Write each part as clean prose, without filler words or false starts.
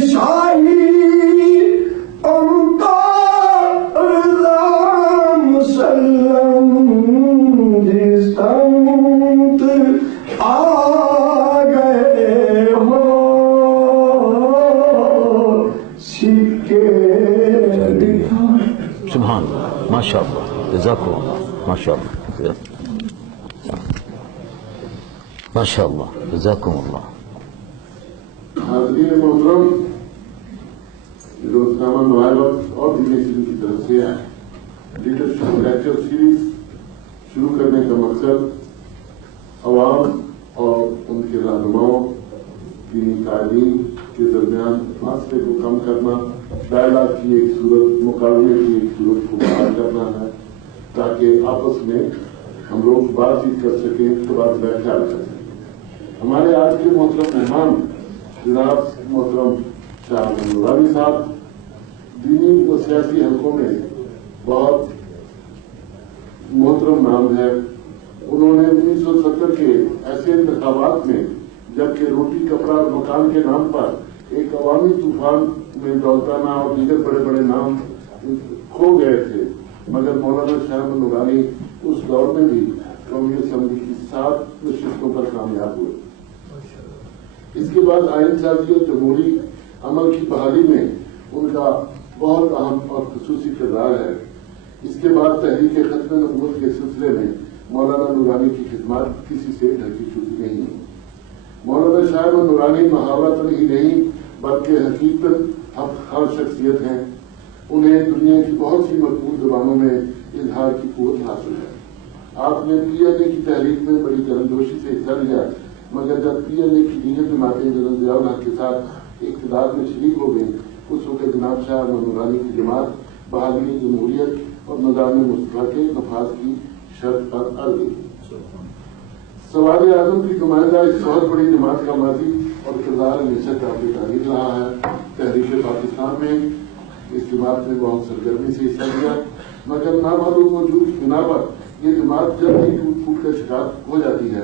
شاہی ان کا رضا مسلم جس سمت آ گئے ہو سکے دکھا. سبحان اللہ، ماشاء اللہ، جزاکم اللہ، ماشاء اللہ، ماشاء اللہ، جزاکم اللہ. حاضرین محترم، روزنامہ نوائل اور یونیورسٹی کی طرف سے لیڈرشپ لیکچر سیریز شروع کرنے کا مقصد عوام اور ان کے رہنماؤں کی تعلیم کے درمیان فاصلے کو کم کرنا، ڈائلاگ کی ایک صورت، مقابلے کی ایک صورت کو بحال کرنا ہے تاکہ آپس میں ہم لوگ بات چیت کر سکیں، تبادلہ خیال کر سکیں. ہمارے آج کے محترم مہمان جناب محترم شاہ احمد نورانی صاحب دینی و سیاسی حلقوں میں بہت محترم نام ہے. انہوں نے 1970 کے ایسے انتخابات میں جبکہ روٹی کپڑا اور مکان کے نام پر ایک عوامی طوفان میں دولتانہ اور دیگر بڑے بڑے نام کھو گئے تھے، مگر مولانا شاہ احمد نورانی اس دور میں بھی قومی اسمبلی کی 7 نشستوں پر کامیاب ہوئے. اس کے بعد آئین سازی اور جمہوری عمل کی بحالی میں ان کا بہت اہم اور خصوصی کردار ہے. اس کے بعد تحریک ختم نبوت کے سلسلے میں مولانا نورانی کی خدمات کسی سے ڈھکی چھپی نہیں ہیں. مولانا شاہ احمد نورانی محاورت ہی نہیں بلکہ حقیقت ہر شخصیت ہیں. انہیں دنیا کی بہت سی مقبول زبانوں میں اظہار کی قوت حاصل ہے. آپ نے پی ایل اے کی تحریک میں بڑی گرمجوشی سے حصہ لیا، مگر جب پی ایل اے کی دیگر جماعتیں جنرل ضیاء الحق کے ساتھ اقتدار میں شریک ہو گئیں، اس وقت جناب شاہ احمد نورانی کی جماعت بحالی جمہوریت اور نظام مصطفیٰ کے نفاذ کی شرط پر اڑ گئی. سواد اعظم کی نمائندہ اس بہت بڑی جماعت کا ماضی اور کردار ہمیشہ قابل تعریف رہا ہے. تحریک پاکستان میں اس جماعت نے بہت سرگرمی سے حصہ لیا، مگر نامعلوم موجود کی بنا پر یہ جماعت جلد ہی ٹوٹ پھوٹ کا شکار ہو جاتی ہے.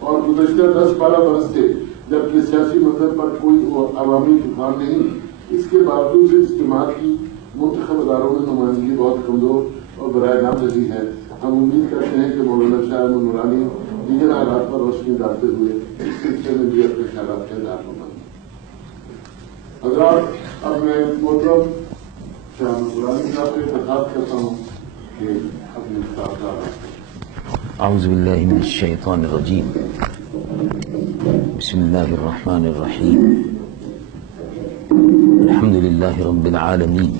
اور گزشتہ 10-12 برس سے جبکہ سیاسی منظر پر کوئی عوامی طوفان نہیں، اس کے باوجود اس جماعت کی منتخب اداروں میں نمائندگی بہت کمزور اور برائے نام رہی ہے. ہم امید کرتے ہیں کہ مولانا شاہ احمد نورانی دیگر حالات پر روشنی ڈالتے ہوئے اس سلسلے میں بھی اپنے خیالات کا اظہار فرمائیں. حضرات، اب میں محترم شاہ احمد نورانی صاحب سے درخواست کرتا ہوں کہ اپنے خطاب کا آغاز کریں. اعوذ باللہ من الشیطان الرجیم، بسم اللہ الرحمن الرحیم، الحمد للہ رب العالمین،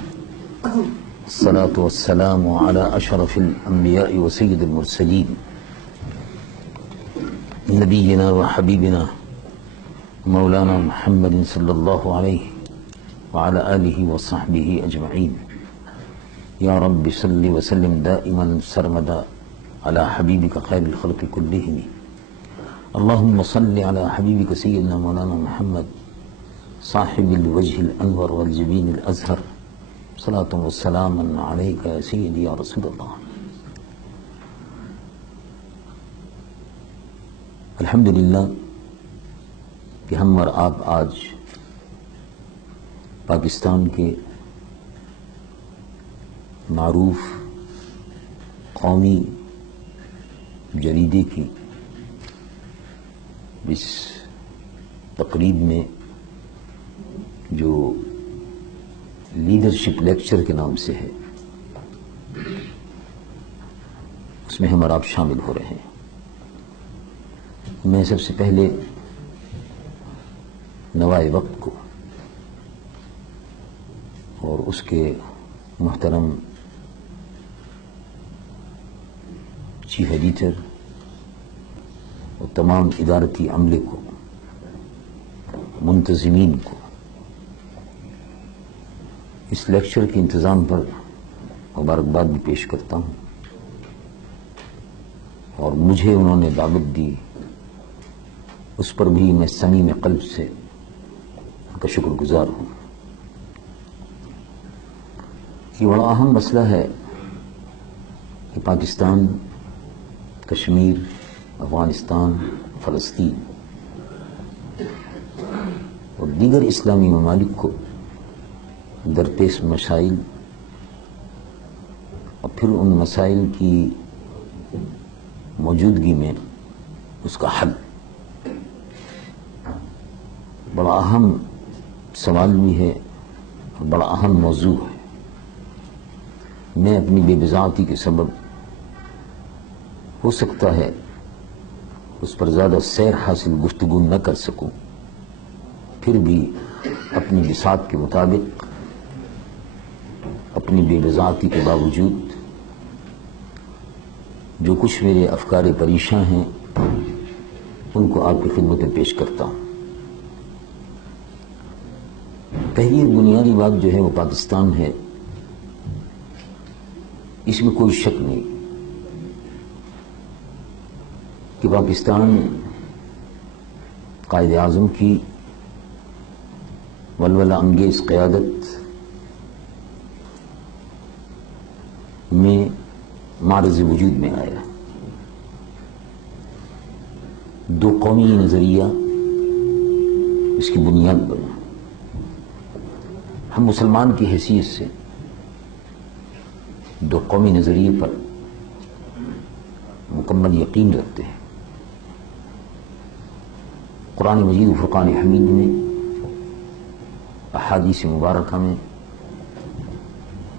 الصلاة والسلام على اشرف الانبیاء وسید المرسلین، نبینا وحبیبنا مولانا محمد صلی اللہ علیہ وعلى آلہ وصحبہ اجمعین. یا رب صل وسلم دائما سرمدا على حبیبک خیر الخلق کلہم. اللہم صل على حبیبک سیدنا مولانا محمد صاحب الوجہ الانور والجبین الازہر، صلاۃ والسلام علیک یا سیدی یا رسول اللہ. الحمدللہ کہ ہم اور آپ آج پاکستان کے معروف قومی جریدے کی اس تقریب میں جو لیڈرشپ لیکچر کے نام سے ہے، اس میں ہم اور آپ شامل ہو رہے ہیں. میں سب سے پہلے نوائے وقت کو اور اس کے محترم چیف ایڈیٹر اور تمام ادارتی عملے کو، منتظمین کو اس لیکچر کے انتظام پر مبارکباد بھی پیش کرتا ہوں، اور مجھے انہوں نے دعوت دی اس پر بھی میں صمیم قلب سے ان کا شکر گزار ہوں. یہ بڑا اہم مسئلہ ہے کہ پاکستان، کشمیر، افغانستان، فلسطین دیگر اسلامی ممالک کو درپیش مسائل اور پھر ان مسائل کی موجودگی میں اس کا حل، بڑا اہم سوال بھی ہے اور بڑا اہم موضوع ہے۔ میں اپنی بے بضاعتی کے سبب ہو سکتا ہے اس پر زیادہ سیر حاصل گفتگو نہ کر سکوں، پھر بھی اپنی بساط کے مطابق، اپنی بے بضاعتی کے باوجود جو کچھ میرے افکار پریشاں ہیں ان کو آپ کی خدمت میں پیش کرتا ہوں۔ پہلی بنیادی بات جو ہے وہ پاکستان ہے، اس میں کوئی شک نہیں کہ پاکستان قائد اعظم کی ولولہ انگیز قیادت میں معرض وجود میں آیا۔ دو قومی نظریہ اس کی بنیاد بنا۔ ہم مسلمان کی حیثیت سے دو قومی نظریے پر مکمل یقین رکھتے ہیں۔ قرآن مجید و فرقان حمید میں، احادیث مبارکہ میں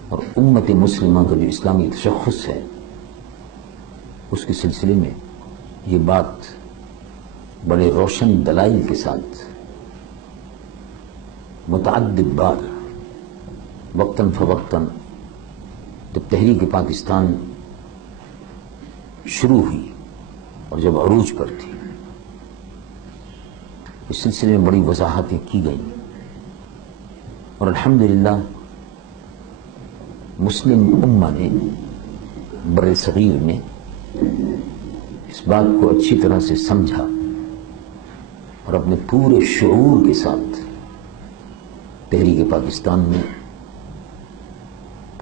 اور امت مسلمہ کا جو اسلامی تشخص ہے اس کے سلسلے میں یہ بات بڑے روشن دلائل کے ساتھ متعدد بار وقتاً فوقتاً جب تحریک پاکستان شروع ہوئی اور جب عروج پر تھی، اس سلسلے میں بڑی وضاحتیں کی گئیں، اور الحمدللہ مسلم امہ نے بر صغیر میں اس بات کو اچھی طرح سے سمجھا اور اپنے پورے شعور کے ساتھ تحریک پاکستان میں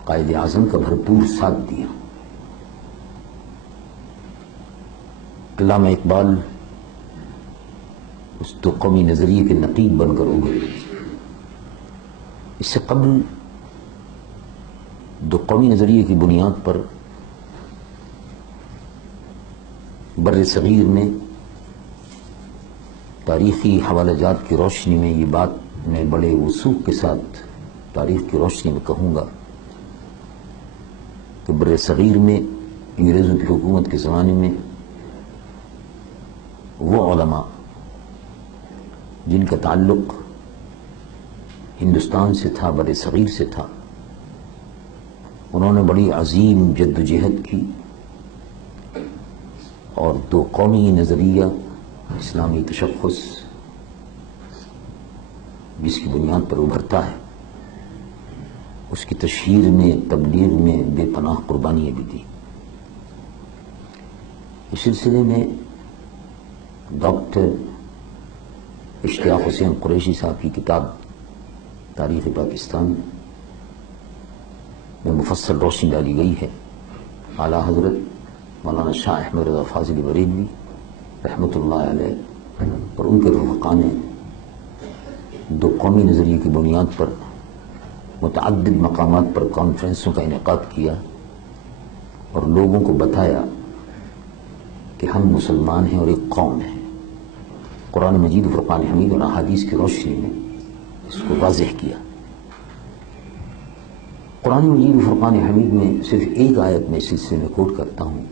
قائد اعظم کا بھرپور ساتھ دیا۔ علامہ اقبال اس دو قومی نظریے کے نقیب بن کر ابھرے۔ اس سے قبل دو قومی نظریے کی بنیاد پر بر صغیر میں تاریخی حوالہ جات کی روشنی میں یہ بات میں بڑے وثوق کے ساتھ تاریخ کی روشنی میں کہوں گا کہ بر صغیر میں انگریزوں کی حکومت کے زمانے میں وہ علماء جن کا تعلق ہندوستان سے تھا، بر صغیر سے تھا، انہوں نے بڑی عظیم جدوجہد کی اور دو قومی نظریہ اسلامی تشخص جس کی بنیاد پر ابھرتا ہے اس کی تشہیر میں، تبلیغ میں بے پناہ قربانیاں بھی دی۔ اس سلسلے میں ڈاکٹر اشتیاق حسین قریشی صاحب کی کتاب تاریخ پاکستان میں مفصل روشنی ڈالی گئی ہے۔ اعلیٰ حضرت مولانا شاہ احمد رضا فاضلی بریلوی رحمۃ اللہ علیہ اور ان کے رفقاء نے دو قومی نظریے کی بنیاد پر متعدد مقامات پر کانفرنسوں کا انعقاد کیا اور لوگوں کو بتایا کہ ہم مسلمان ہیں اور ایک قوم ہے۔ قرآن مجید و فرقان حمید اور احادیث کی روشنی میں اس کو واضح کیا۔ قرآن مجید و فرقان حمید میں صرف ایک آیت میں اس سلسلے میں کوٹ کرتا ہوں،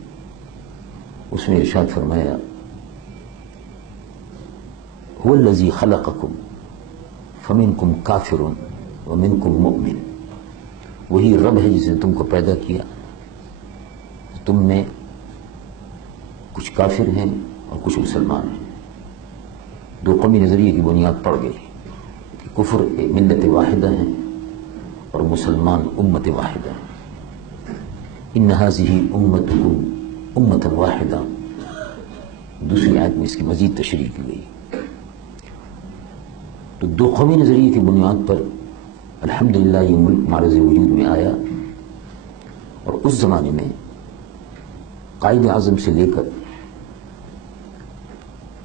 اس میں ارشاد فرمایا هو الذی خلقکم فمنکم کافر ومنکم مؤمن، وہی رب ہے جس نے تم کو پیدا کیا، تم میں کچھ کافر ہیں اور کچھ مسلمان ہیں۔ دو قومی نظریے کی بنیاد پڑ گئی کہ کفر ملت واحدہ ہیں اور مسلمان امت واحدہ ہیں۔ ان هذه امتکم امۃ واحدہ، دوسری آیت میں اس کی مزید تشریح کی گئی۔ تو دو قومی نظریے کی بنیاد پر الحمدللہ یہ ملک معرض وجود میں آیا، اور اس زمانے میں قائد اعظم سے لے کر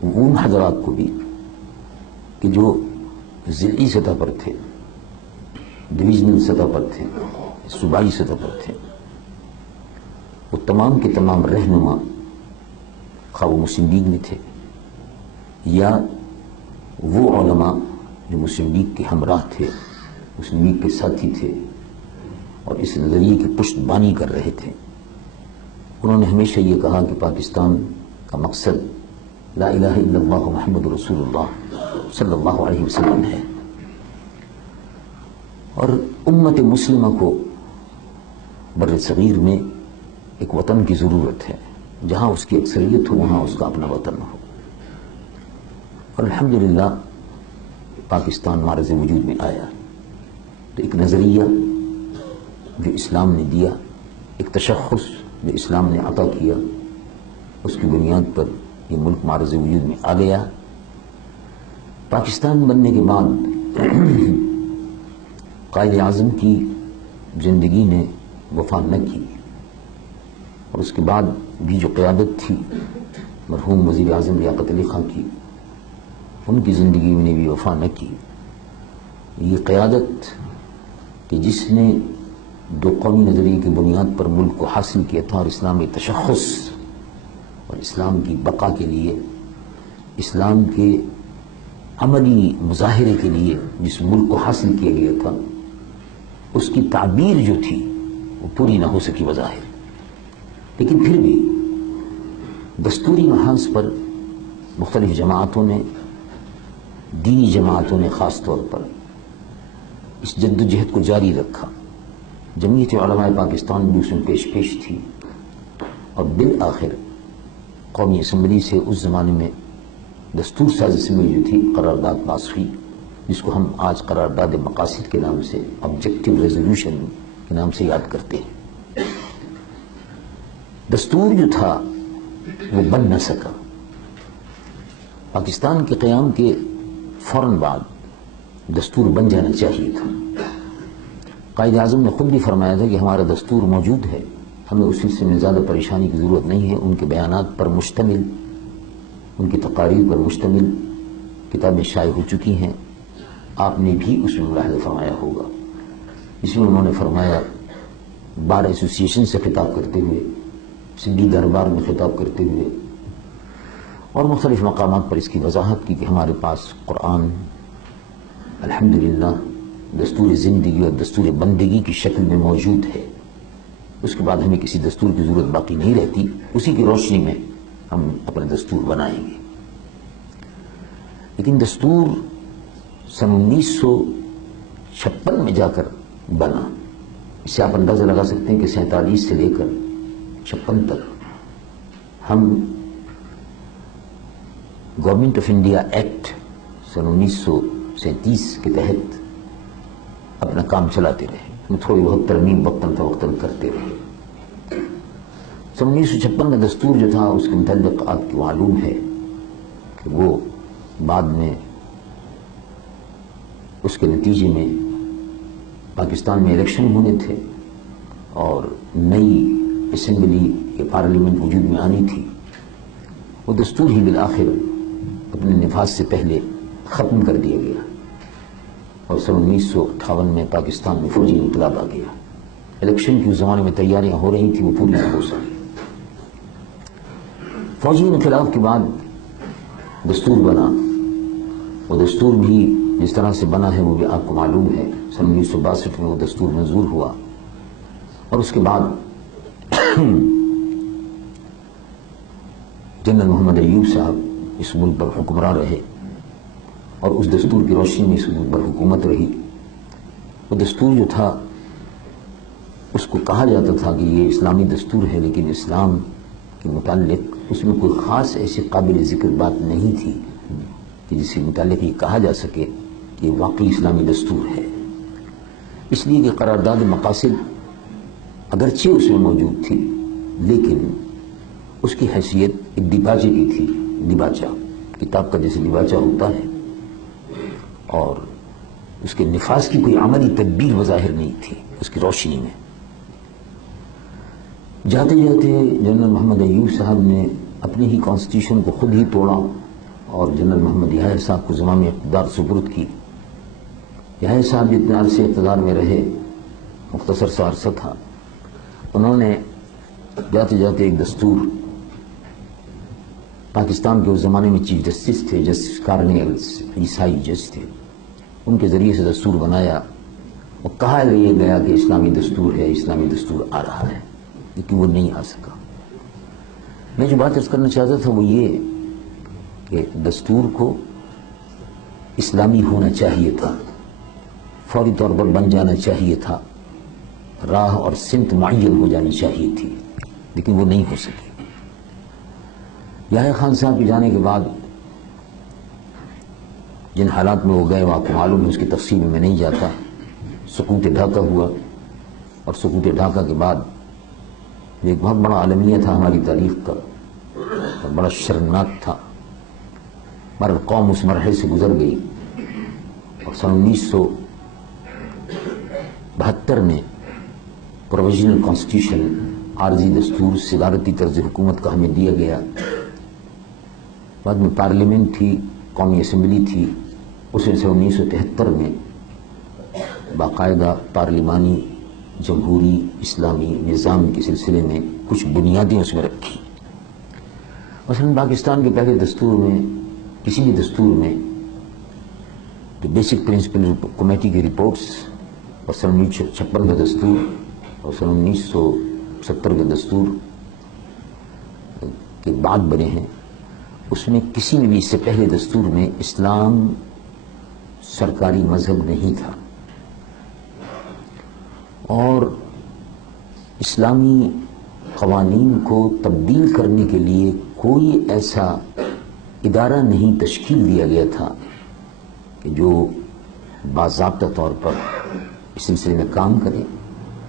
ان حضرات کو بھی کہ جو ضلعی سطح پر تھے، ڈویژنل سطح پر تھے، صوبائی سطح پر تھے، وہ تمام کے تمام رہنما خواہ وہ مسلم لیگ میں تھے یا وہ علماء جو مسلم لیگ کے ہمراہ تھے، مسلم لیگ کے ساتھی تھے اور اس نظریے کی پشت بانی کر رہے تھے، انہوں نے ہمیشہ یہ کہا کہ پاکستان کا مقصد لا الہ الا اللہ محمد رسول اللہ صلی اللہ علیہ وسلم ہے، اور امت مسلمہ کو بر صغیر میں ایک وطن کی ضرورت ہے، جہاں اس کی اکثریت ہو وہاں اس کا اپنا وطن ہو، اور الحمدللہ پاکستان معرض وجود میں آیا تو ایک نظریہ جو اسلام نے دیا، ایک تشخص جو اسلام نے عطا کیا، اس کی بنیاد پر یہ ملک معرض وجود میں آ گیا۔ پاکستان بننے کے بعد قائد اعظم کی زندگی نے وفا نہ کی، اور اس کے بعد بھی جو قیادت تھی مرحوم وزیر اعظم لیاقت علی خان کی، ان کی زندگی نے بھی وفا نہ کی۔ یہ قیادت کہ جس نے دو قومی نظریے کی بنیاد پر ملک کو حاصل کیا تھا اور اسلامی تشخص اور اسلام کی بقا کے لیے، اسلام کے عملی مظاہرے کے لیے جس ملک کو حاصل کیا گیا تھا، اس کی تعبیر جو تھی وہ پوری نہ ہو سکی بظاہر، لیکن پھر بھی دستوری محاذ پر مختلف جماعتوں نے، دینی جماعتوں نے خاص طور پر اس جد و جہد کو جاری رکھا۔ جمعیت علماء پاکستان بھی اس میں پیش تھی، اور بالآخر قومی اسمبلی سے اس زمانے میں دستور ساز اسمبلی جو تھی قرارداد پاس ہوئی، جس کو ہم آج قرارداد مقاصد کے نام سے، آبجیکٹو ریزولوشن کے نام سے یاد کرتے ہیں۔ دستور جو تھا وہ بن نہ سکا۔ پاکستان کے قیام کے فوراً بعد دستور بن جانا چاہیے تھا۔ قائد اعظم نے خود بھی فرمایا تھا کہ ہمارا دستور موجود ہے، ہمیں اس سلسلے میں زیادہ پریشانی کی ضرورت نہیں ہے۔ ان کے بیانات پر مشتمل، ان کی تقاریر پر مشتمل کتابیں شائع ہو چکی ہیں، آپ نے بھی اس میں ملاحظہ فرمایا ہوگا۔ اس میں انہوں نے فرمایا، بار ایسوسی ایشن سے خطاب کرتے ہوئے، سندھی دربار میں خطاب کرتے ہوئے، اور مختلف مقامات پر اس کی وضاحت کی کہ ہمارے پاس قرآن الحمدللہ دستور زندگی اور دستور بندگی کی شکل میں موجود ہے، اس کے بعد ہمیں کسی دستور کی ضرورت باقی نہیں رہتی، اسی کی روشنی میں ہم اپنے دستور بنائیں گے۔ لیکن دستور سن 1956 میں جا کر بنا۔ اس سے آپ اندازہ لگا سکتے ہیں کہ 47 سے لے کر 56 تک ہم گورنمنٹ آف انڈیا ایکٹ سن 1937 کے تحت اپنا کام چلاتے رہے، ہم تھوڑی بہت ترمیم وقتاً فوقتاً کرتے رہے۔ سن 1956 کا دستور جو تھا اس کے متعلق آپ کو معلوم ہے کہ وہ بعد میں اس کے نتیجے میں پاکستان میں الیکشن ہونے تھے اور نئی اسمبلی یا پارلیمنٹ وجود میں آنی تھی، وہ دستور ہی بالآخر اپنے نفاذ سے پہلے ختم کر دیا گیا، اور سن 1958 میں پاکستان میں فوجی انقلاب آ گیا۔ الیکشن کی اس زمانے میں تیاریاں ہو رہی تھیں، وہ پوری نہ ہو سکی۔ فوجی انقلاب کے بعد دستور بنا، وہ دستور بھی جس طرح سے بنا ہے وہ بھی آپ کو معلوم ہے۔ سن 1962 میں وہ دستور منظور ہوا، اور اس کے بعد جنرل محمد ایوب صاحب اس ملک پر حکمراں رہے، اور اس دستور کی روشنی میں اس ملک پر حکومت رہی۔ وہ دستور جو تھا اس کو کہا جاتا تھا کہ یہ اسلامی دستور ہے، لیکن اسلام کے متعلق اس میں کوئی خاص ایسی قابل ذکر بات نہیں تھی کہ جس کے متعلق یہ کہا جا سکے کہ یہ واقعی اسلامی دستور ہے، اس لیے کہ قرارداد مقاصد اگرچہ اس میں موجود تھی، لیکن اس کی حیثیت ایک دیباچے کی تھی، دیباچہ کتاب کا جیسے دیباچہ ہوتا ہے، اور اس کے نفاذ کی کوئی عملی تدبیر بظاہر نہیں تھی۔ اس کی روشنی میں جاتے جاتے جنرل محمد ایوب صاحب نے اپنے ہی کانسٹیٹیوشن کو خود ہی توڑا اور جنرل محمد یحییٰ صاحب کو زمام اقتدار سپرد کی، یحییٰ صاحب جتنے عرصے اقتدار میں رہے، مختصر سا عرصہ تھا، انہوں نے جاتے جاتے ایک دستور، پاکستان کے اس زمانے میں چیف جسٹس تھے جسٹس کارنیلز، عیسائی جج تھے، ان کے ذریعے سے دستور بنایا اور کہا یہ گیا کہ اسلامی دستور ہے، اسلامی دستور آ رہا ہے، لیکن وہ نہیں آ سکا۔ میں جو بات عرض کرنا چاہتا تھا وہ یہ کہ دستور کو اسلامی ہونا چاہیے تھا، فوری طور پر بن جانا چاہیے تھا، راہ اور سمت معین ہو جانی چاہیے تھی، لیکن وہ نہیں ہو سکی۔ یحییٰ خان صاحب کے جانے کے بعد جن حالات میں وہ گئے وہ آپ کو معلوم ہے، اس کی تفصیل میں نہیں جاتا۔ سقوط ڈھاکہ ہوا، اور سقوط ڈھاکہ کے بعد یہ ایک بہت بڑا المیہ تھا ہماری تاریخ کا، اور بڑا شرمناک تھا۔ ہماری قوم اس مرحلے سے گزر گئی، اور سن 1972 میں پروویژنل کانسٹیٹیوشن، عارضی دستور، صدارتی طرز حکومت کا ہمیں دیا گیا۔ بعد میں پارلیمنٹ تھی، قومی اسمبلی تھی، اس میں سے 1973 میں باقاعدہ پارلیمانی جمہوری اسلامی نظام کے سلسلے میں کچھ بنیادیں اس میں رکھی۔ مثلا پاکستان کے پہلے دستور میں، کسی بھی دستور میں جو بیسک پرنسپل کمیٹی کی رپورٹس، اور سن 1956 کا دستور اور سن 1970 کے دستور کے بعد بنے ہیں، اس میں کسی میں بھی اس سے پہلے دستور میں اسلام سرکاری مذہب نہیں تھا، اور اسلامی قوانین کو تبدیل کرنے کے لیے کوئی ایسا ادارہ نہیں تشکیل دیا گیا تھا کہ جو باضابطہ طور پر اس سلسلے میں کام کرے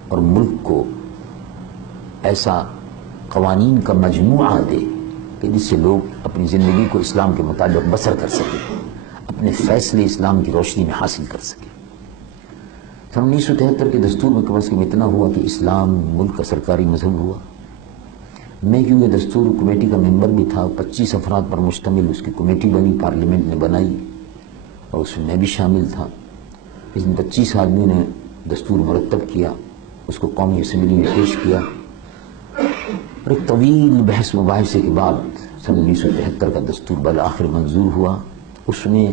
اور ملک کو ایسا قوانین کا مجموعہ دے کہ جس سے لوگ اپنی زندگی کو اسلام کے مطابق بسر کر سکیں، اپنے فیصلے اسلام کی روشنی میں حاصل کر سکیں۔ سن 1973 کے دستور میں کم از کم اتنا ہوا کہ اسلام ملک کا سرکاری مذہب ہوا۔ میں کیونکہ دستور کمیٹی کا ممبر بھی تھا، 25 افراد پر مشتمل اس کی کمیٹی بنی، پارلیمنٹ نے بنائی، اور اس میں بھی شامل تھا۔ اس میں 25 آدمیوں نے دستور مرتب کیا، اس کو قومی اسمبلی میں پیش کیا، اور ایک طویل بحث مباحثے کے بعد سن 1973 کا دستور بالآخر منظور ہوا۔ اس میں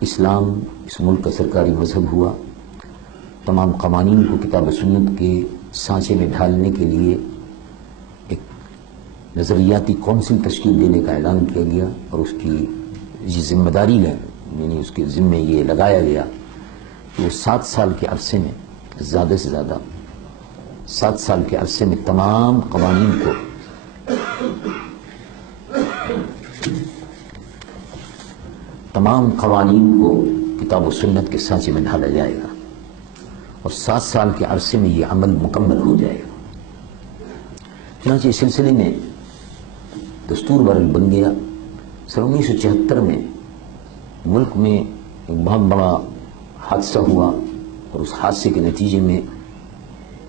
اسلام اس ملک کا سرکاری مذہب ہوا۔ تمام قوانین کو کتاب و سنت کے سانچے میں ڈھالنے کے لیے ایک نظریاتی کونسل تشکیل دینے کا اعلان کیا گیا، اور اس کی یہ ذمہ داری یعنی اس کے ذمے یہ لگایا گیا کہ وہ 7 سال کے عرصے میں، زیادہ سے زیادہ 7 سال کے عرصے میں تمام قوانین کو کتاب و سنت کے سانچے میں ڈھالا جائے گا، اور 7 سال کے عرصے میں یہ عمل مکمل ہو جائے گا۔ چنانچہ اس سلسلے میں دستور بہرحال بن گیا۔ سن 1974 میں ملک میں ایک بہت بڑا حادثہ ہوا، اور اس حادثے کے نتیجے میں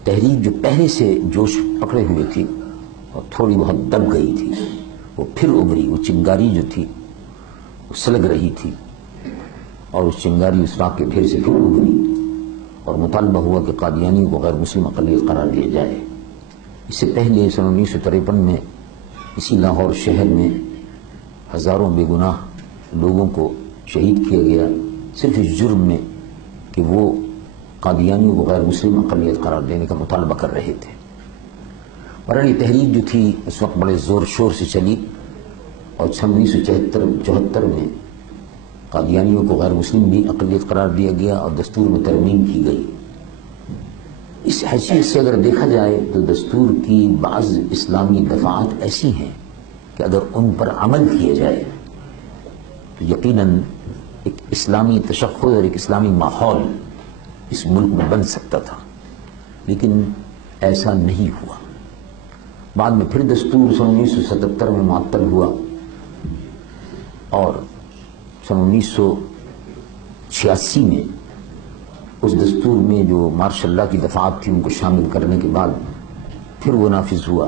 تحریک جو پہلے سے جوش پکڑے ہوئے تھی اور تھوڑی بہت دب گئی تھی، وہ پھر ابھری۔ وہ چنگاری جو تھی وہ سلگ رہی تھی، اور اس چنگاری اس راک کے ڈھیر سے پھر ابھری، اور مطالبہ ہوا کہ قادیانیوں کو غیر مسلم اقلیت قرار دیا جائے۔ اس سے پہلے سن 1953 میں اسی لاہور شہر میں ہزاروں بے گناہ لوگوں کو شہید کیا گیا، صرف اس جرم میں کہ وہ قادیانیوں کو غیر مسلم اقلیت قرار دینے کا مطالبہ کر رہے تھے۔ بہرحال یہ تحریک جو تھی اس وقت بڑے زور شور سے چلی، اور سن 1974 میں قادیانیوں کو غیر مسلم بھی اقلیت قرار دیا گیا، اور دستور میں ترمیم کی گئی۔ اس حیثیت سے اگر دیکھا جائے تو دستور کی بعض اسلامی دفعات ایسی ہیں کہ اگر ان پر عمل کیا جائے تو یقیناً ایک اسلامی تشخص اور ایک اسلامی ماحول اس ملک میں بن سکتا تھا، لیکن ایسا نہیں ہوا۔ بعد میں پھر دستور سن 1977 میں معطل ہوا، اور سن 1986 میں اس دستور میں جو ماشاء اللہ کی دفعات تھی ان کو شامل کرنے کے بعد پھر وہ نافذ ہوا،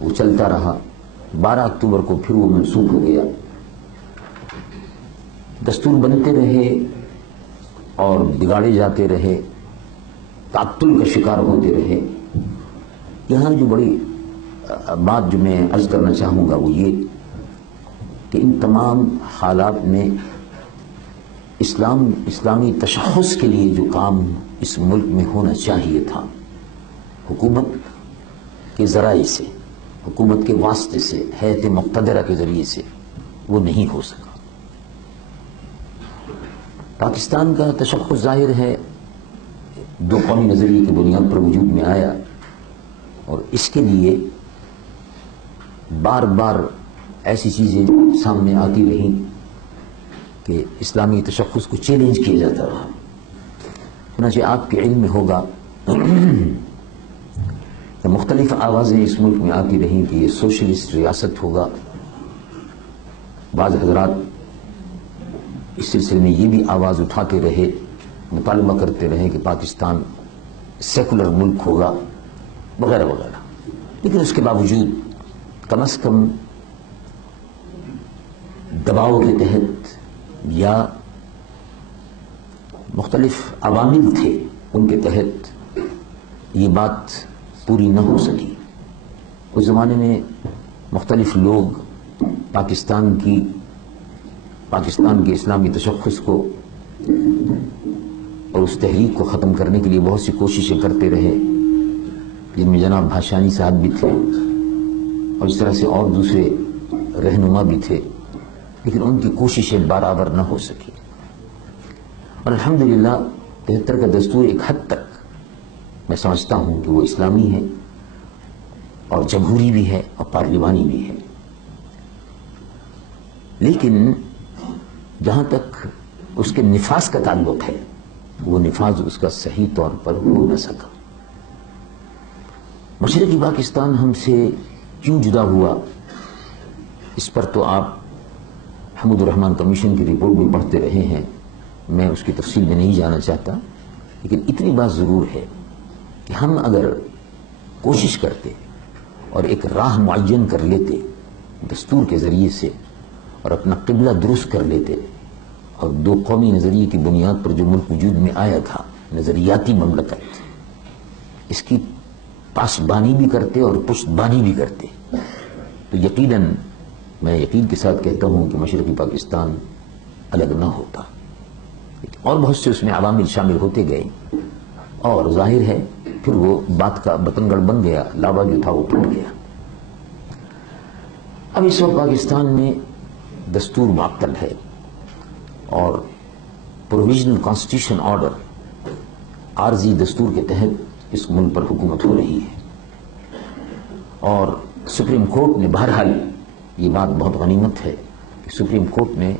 وہ چلتا رہا۔ 12 اکتوبر کو پھر وہ منسوخ ہو گیا۔ دستور بنتے رہے، اور بگاڑے جاتے رہے، تعطل کا شکار ہوتے رہے۔ یہاں جو بڑی بات جو میں عرض کرنا چاہوں گا وہ یہ کہ ان تمام حالات میں اسلامی تشخص کے لیے جو کام اس ملک میں ہونا چاہیے تھا، حکومت کے ذرائع سے، حکومت کے واسطے سے، ہیئت مقتدرہ کے ذریعے سے، وہ نہیں ہو سکا۔ پاکستان کا تشخص ظاہر ہے دو قومی نظریے کی بنیاد پر وجود میں آیا، اور اس کے لیے بار بار ایسی چیزیں سامنے آتی رہیں کہ اسلامی تشخص کو چیلنج کیا جاتا رہا۔ چنانچہ آپ کے علم میں ہوگا کہ مختلف آوازیں اس ملک میں آتی رہیں کہ یہ سوشلسٹ ریاست ہوگا۔ بعض حضرات اس سلسلے میں یہ بھی آواز اٹھاتے رہے، مطالبہ کرتے رہے کہ پاکستان سیکولر ملک ہوگا وغیرہ وغیرہ، لیکن اس کے باوجود کم از کم دباؤ کے تحت یا مختلف عوامل تھے ان کے تحت یہ بات پوری نہ ہو سکی۔ اس زمانے میں مختلف لوگ پاکستان کے اسلامی تشخص کو اور اس تحریک کو ختم کرنے کے لیے بہت سی کوششیں کرتے رہے، جن میں جناب بھاشانی صاحب بھی تھے اور اس طرح سے اور دوسرے رہنما بھی تھے، لیکن ان کی کوششیں برابر نہ ہو سکی۔ اور الحمدللہ 73 کا دستور ایک حد تک میں سمجھتا ہوں کہ وہ اسلامی ہے اور جمہوری بھی ہے اور پارلیمانی بھی ہے، لیکن جہاں تک اس کے نفاذ کا تعلق ہے وہ نفاذ اس کا صحیح طور پر ہو نہ سکا۔ مشرقی پاکستان ہم سے کیوں جدا ہوا، اس پر تو آپ حمود الرحمن کمیشن کی رپورٹ بھی پڑھتے رہے ہیں، میں اس کی تفصیل میں نہیں جانا چاہتا، لیکن اتنی بات ضرور ہے کہ ہم اگر کوشش کرتے اور ایک راہ معین کر لیتے دستور کے ذریعے سے اور اپنا قبلہ درست کر لیتے اور دو قومی نظریے کی بنیاد پر جو ملک وجود میں آیا تھا، نظریاتی مملکت، اس کی پاسبانی بھی کرتے اور پشتبانی بھی کرتے، تو یقیناً میں یقین کے ساتھ کہتا ہوں کہ مشرقی پاکستان الگ نہ ہوتا، اور بہت سے اس میں عوامل شامل ہوتے گئے اور ظاہر ہے پھر وہ بات کا بتنگڑ بن گیا، لاوا جو تھا وہ ٹوٹ گیا۔ اب اس وقت پاکستان میں دستور معطل ہے اور پروویژنل کانسٹیٹیوشن آرڈر، عارضی دستور کے تحت اس ملک پر حکومت ہو رہی ہے، اور سپریم کورٹ نے بہرحال یہ بات بہت غنیمت ہے کہ سپریم کورٹ نے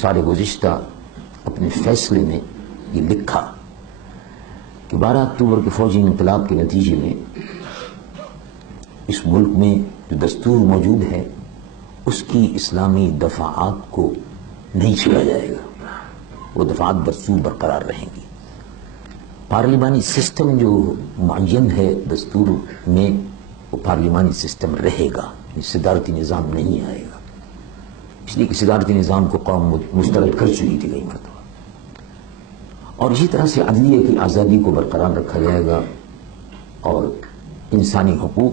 سال گزشتہ اپنے فیصلے میں یہ لکھا کہ 12 اکتوبر کے فوجی انقلاب کے نتیجے میں اس ملک میں جو دستور موجود ہے اس کی اسلامی دفعات کو نہیں چھیڑا جائے گا، وہ دفعات دستور برقرار رہیں گی۔ پارلیمانی سسٹم جو معین ہے دستور میں وہ پارلیمانی سسٹم رہے گا، صدارتی نظام نہیں آئے گا، اس لیے کہ صدارتی نظام کو قوم مسترد کر چکی تھی کئی مرتبہ۔ اور اسی طرح سے عدلیہ کی آزادی کو برقرار رکھا جائے گا اور انسانی حقوق،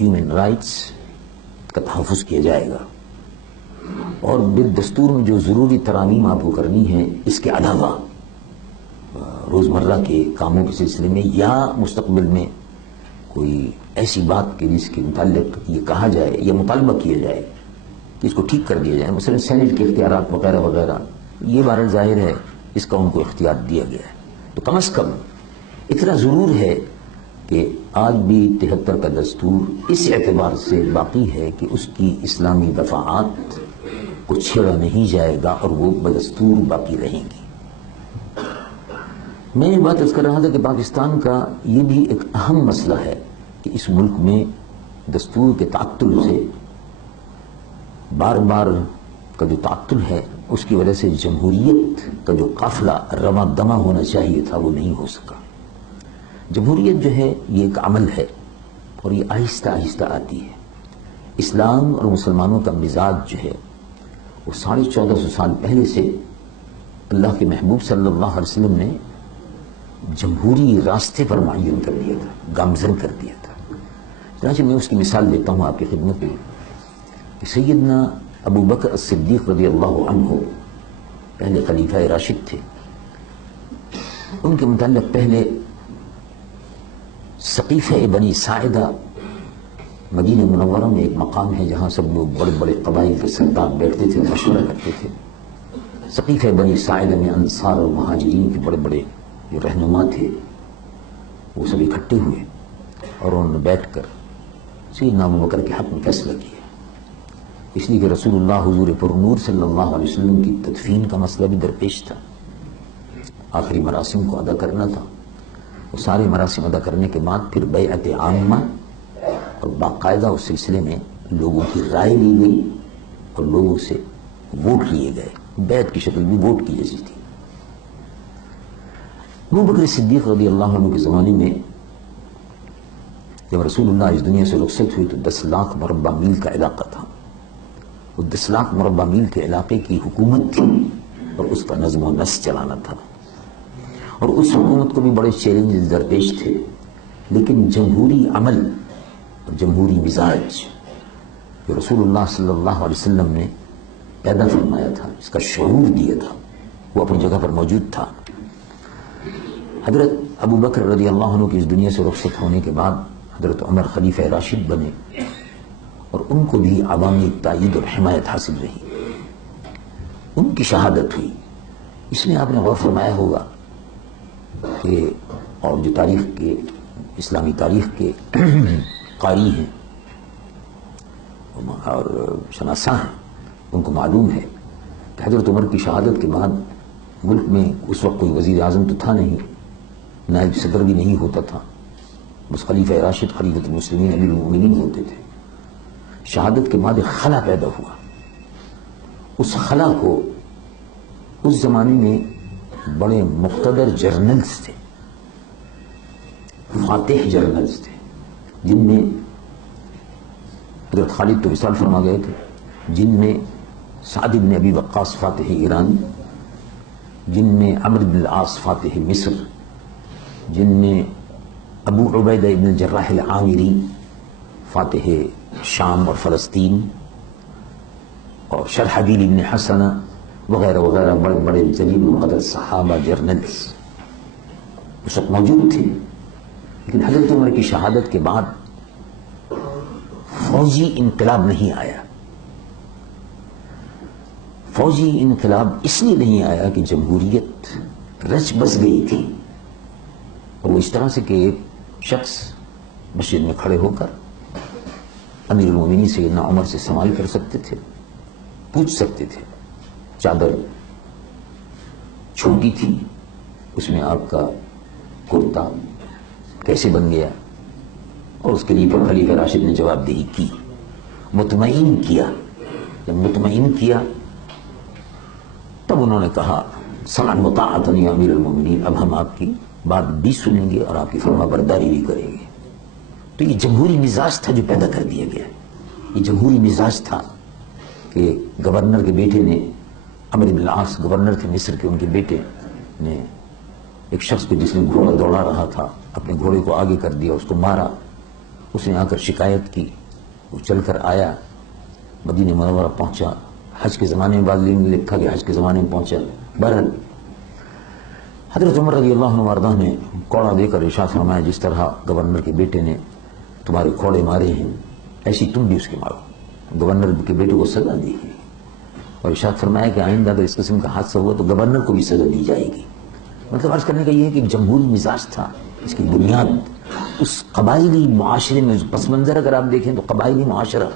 ہیومن رائٹس کا تحفظ کیا جائے گا، اور بالدستور میں جو ضروری ترامیم آپ کو کرنی ہے اس کے علاوہ روزمرہ کے کاموں کے سلسلے میں یا مستقبل میں کوئی ایسی بات کہ جس کے متعلق یہ کہا جائے یا مطالبہ کیا جائے کہ اس کو ٹھیک کر دیا جائے، مثلا سینٹ کے اختیارات وغیرہ وغیرہ، یہ بہرحال ظاہر ہے اس کا ان کو اختیار دیا گیا ہے، تو کم از کم اتنا ضرور ہے کہ آج بھی 73 کا دستور اس اعتبار سے باقی ہے کہ اس کی اسلامی دفعات کو چھیڑا نہیں جائے گا اور وہ بدستور باقی رہیں گی۔ میں یہ بات عرض کر رہا تھا کہ پاکستان کا یہ بھی ایک اہم مسئلہ ہے کہ اس ملک میں دستور کے تعطل سے بار بار کا جو تعطل ہے اس کی وجہ سے جمہوریت کا جو قافلہ رواں دمہ ہونا چاہیے تھا وہ نہیں ہو سکا۔ جمہوریت جو ہے یہ ایک عمل ہے اور یہ آہستہ آہستہ آتی ہے۔ اسلام اور مسلمانوں کا مزاج جو ہے وہ 1450 سال پہلے سے اللہ کے محبوب صلی اللہ علیہ وسلم نے جمہوری راستے پر معین کر دیا تھا، گامزن کر دیا تھا. چنانچہ میں اس کی مثال دیتا ہوں آپ کی خدمت میں کہ سیدنا ابو بکر الصدیق رضی اللہ عنہ پہلے خلیفہ راشد تھے. ان کے متعلق پہلے سقیفہ بنی ساعدہ مدینہ منورہ میں ایک مقام ہے جہاں سب لوگ بڑے بڑے قبائل کے سردار بیٹھتے تھے، مشورہ کرتے تھے. سقیفہ بنی ساعدہ میں انصار اور مہاجرین کے بڑے بڑے جو رہنما تھے وہ سب اکٹھے ہوئے اور انہوں نے بیٹھ کر سیدنا ابو بکر کے حق میں فیصلہ کیا، اس لیے کہ رسول اللہ حضور پر نور صلی اللہ علیہ وسلم کی تدفین کا مسئلہ بھی درپیش تھا. آخری مراسم کو ادا کرنا تھا. وہ سارے مراسم ادا کرنے کے بعد پھر بیعت عامہ اور باقاعدہ اس سلسلے میں لوگوں کی رائے لی گئی اور لوگوں سے ووٹ لیے گئے. بیعت کی شکل بھی ووٹ کی جیسی تھی. ابو بکر صدیق رضی اللہ عنہ کے زمانے میں جب رسول اللہ اس دنیا سے رخصت ہوئی تو 10 لاکھ مربع میل کا علاقہ تھا. وہ 10 لاکھ مربع میل کے علاقے کی حکومت تھی اور اس کا نظم و نسق چلانا تھا. اور اس حکومت کو بھی بڑے چیلنجز درپیش تھے، لیکن جمہوری عمل اور جمہوری مزاج جو رسول اللہ صلی اللہ علیہ وسلم نے پیدا فرمایا تھا، اس کا شعور دیا تھا، وہ اپنی جگہ پر موجود تھا. حضرت ابو بکر رضی اللہ عنہ کی اس دنیا سے رخصت ہونے کے بعد حضرت عمر خلیفہ راشد بنے اور ان کو بھی عوامی تائید اور حمایت حاصل رہی. ان کی شہادت ہوئی. اس میں آپ نے غور فرمایا ہوگا کہ اور جو تاریخ کے اسلامی تاریخ کے قاری ہیں اور شناساں ہیں ان کو معلوم ہے کہ حضرت عمر کی شہادت کے بعد ملک میں اس وقت کوئی وزیر اعظم تو تھا نہیں، نائب صدر بھی نہیں ہوتا تھا، بس خلیفہ راشد خلیفۃ المسلمین امیر المومنین ہوتے تھے. شہادت کے بعد ایک خلا پیدا ہوا. اس خلا کو اس زمانے میں بڑے مقتدر جرنلز تھے، فاتح جرنلز تھے، جن میں حضرت خالد تو وصال فرما گئے تھے، جن میں سعد بن ابی وقاص فاتح ایران، جن میں عمرو بن العاص فاتح مصر، جن میں ابو عبیدہ ابن الجراح العامری فاتح شام اور فلسطین، اور شرحبیل ابن حسنہ وغیرہ وغیرہ بڑے بڑے جلیل القدر صحابہ جرنلز اس وقت موجود تھے. لیکن حضرت عمر کی شہادت کے بعد فوجی انقلاب نہیں آیا. فوجی انقلاب اس لیے نہیں آیا کہ جمہوریت رچ بس گئی تھی، اور وہ اس طرح سے کہ ایک شخص مسجد میں کھڑے ہو کر امیر المومنین سیدنا عمر سے سوال کر سکتے تھے، پوچھ سکتے تھے. چادر چھوٹی تھی، اس میں آپ کا کرتا کیسے بن گیا، اور اس کے لیے پھر خلیفہ راشد نے جواب دہی کی، مطمئن کیا. جب مطمئن کیا تب انہوں نے کہا سمعا وطاعۃ یا امیر المومنین، اب ہم آپ کی بات بھی سنیں گے اور آپ کی فرما برداری بھی کریں گے. تو یہ جمہوری مزاج تھا جو پیدا کر دیا گیا. یہ جمہوری مزاج تھا کہ گورنر کے بیٹے نے، عمرو بن العاص گورنر تھے مصر کے، ان کے بیٹے نے ایک شخص کو جس نے گھوڑا دوڑا رہا تھا اپنے گھوڑے کو آگے کر دیا، اس کو مارا. اس نے آ کر شکایت کی، وہ چل کر آیا، مدینہ منورہ پہنچا. حج کے زمانے میں بعض نے لکھا کہ حج کے زمانے میں پہنچا. بہرحال حضرت عمر رضی اللہ عنہ وارضہ نے کوڑا دے کر ارشاد فرمایا جس طرح گورنر کے بیٹے نے تمہارے کوڑے مارے ہیں ایسی تم بھی اس کے مارو. گورنر کے بیٹے کو سزا دی ہے اور ارشاد فرمایا کہ آئندہ اگر اس قسم کا حادثہ ہوا تو گورنر کو بھی سزا دی جائے گی. مطلب عرض کرنے کا یہ ہے کہ ایک جمہوری مزاج تھا. اس کی بنیاد اس قبائلی معاشرے میں، پس منظر اگر آپ دیکھیں تو قبائلی معاشرہ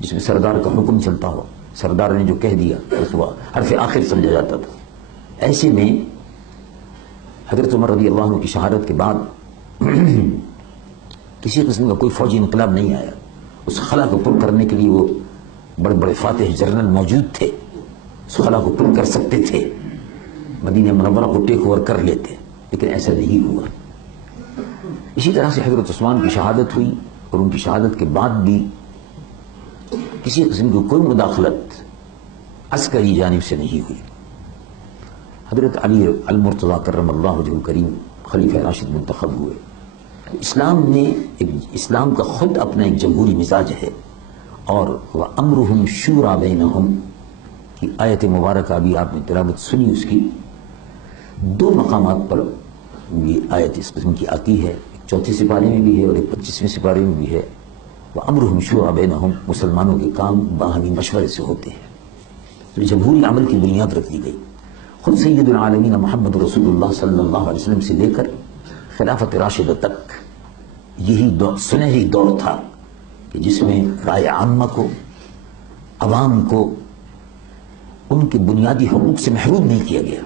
جس میں سردار کا حکم چلتا ہو، سردار نے جو کہہ دیا اس کو حرف آخر سمجھا جاتا تھا. ایسے میں حضرت عمر رضی اللہ عنہ کی شہادت کے بعد کسی قسم کا کوئی فوجی انقلاب نہیں آیا. اس خلا کو پر کرنے کے لیے وہ بڑے بڑے فاتح جنرل موجود تھے، اس خلا کو پر کر سکتے تھے، مدینہ منورہ کو ٹیک اوور کر لیتے، لیکن ایسا نہیں ہوا. اسی طرح سے حضرت عثمان کی شہادت ہوئی اور ان کی شہادت کے بعد بھی کسی قسم کی کوئی مداخلت عسکری جانب سے نہیں ہوئی. حضرت علی المرتضیٰ کرم اللہ وجہ الکریم خلیفہ راشد منتخب ہوئے. اسلام کا خود اپنا ایک جمہوری مزاج ہے، اور وَأَمْرُهُمْ شُورَى بَيْنَهُمْ کی آیت مبارکہ بھی آپ نے تلاوت سنی. اس کی دو مقامات پر یہ آیت اس قسم کی آتی ہے، 4 سپارے میں بھی ہے اور 25ویں سپارے میں بھی ہے. وَأَمْرُهُمْ شُورَى بَيْنَهُمْ، مسلمانوں کے کام باہمی مشورے سے ہوتے ہیں. تو جمہوری عمل کی بنیاد رکھ دی گئی. خود سید العالمین محمد رسول اللہ صلی اللہ علیہ وسلم سے لے کر خلافت راشدہ تک یہی سنہری دور تھا کہ جس میں رائے عامہ کو، عوام کو ان کے بنیادی حقوق سے محروم نہیں کیا گیا.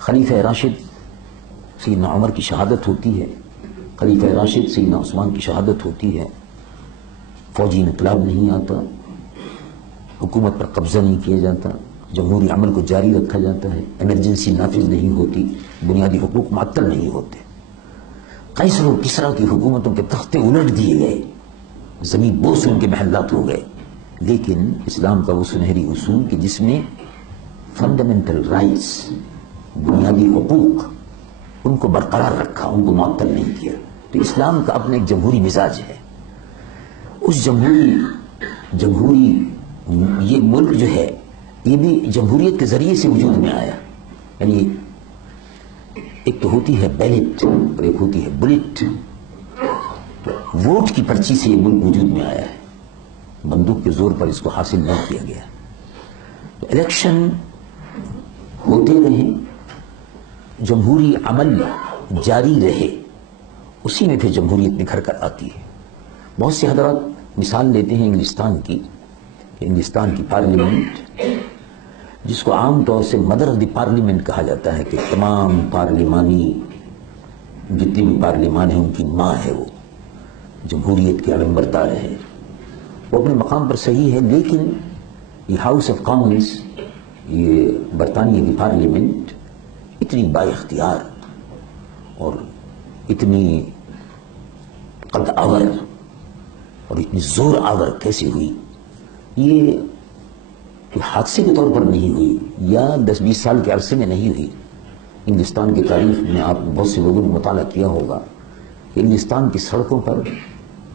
خلیفہ راشد سیدنا عمر کی شہادت ہوتی ہے، خلیفہ راشد سیدنا عثمان کی شہادت ہوتی ہے، فوجی انقلاب نہیں آتا، حکومت پر قبضہ نہیں کیا جاتا، جمہوری عمل کو جاری رکھا جاتا ہے، ایمرجنسی نافذ نہیں ہوتی، بنیادی حقوق معطل نہیں ہوتے. قیصر و کسریٰ کی حکومتوں کے تختے الٹ دیے گئے، زمین بوس ان کے محلات ہو گئے. لیکن اسلام کا وہ سنہری اصول کہ جس میں فنڈامنٹل رائٹس، بنیادی حقوق، ان کو برقرار رکھا، ان کو معطل نہیں کیا. تو اسلام کا اپنا ایک جمہوری مزاج ہے. اس جمہوری یہ ملک جو ہے یہ بھی جمہوریت کے ذریعے سے وجود میں آیا. یعنی ایک تو ہوتی ہے بیلٹ اور ایک ہوتی ہے بلٹ. ووٹ کی پرچی سے یہ ملک وجود میں آیا ہے، بندوق کے زور پر اس کو حاصل نہیں کیا گیا. تو الیکشن ہوتے رہیں، جمہوری عمل جاری رہے، اسی میں پھر جمہوریت نکھر کر آتی ہے. بہت سے حضرات مثال لیتے ہیں انگلستان کی، کہ انگلستان کی پارلیمنٹ جس کو عام طور سے مدر آف دی پارلیمنٹ کہا جاتا ہے، کہ تمام پارلیمانی جتنے بھی پارلیمان ہیں ان کی ماں ہے، وہ جمہوریت کے علم بردار ہے، وہ اپنے مقام پر صحیح ہے. لیکن یہ ہاؤس آف کامنز، یہ برطانیہ کی پارلیمنٹ اتنی با اختیار اور اتنی قد آور اور اتنی زور آور کیسے ہوئی؟ یہ حادثے کے طور پر نہیں ہوئی یا 10-20 سال کے عرصے میں نہیں ہوئی. ہندوستان کی تاریخ میں آپ بہت سے لوگوں نے مطالعہ کیا ہوگا کہ ہندوستان کی سڑکوں پر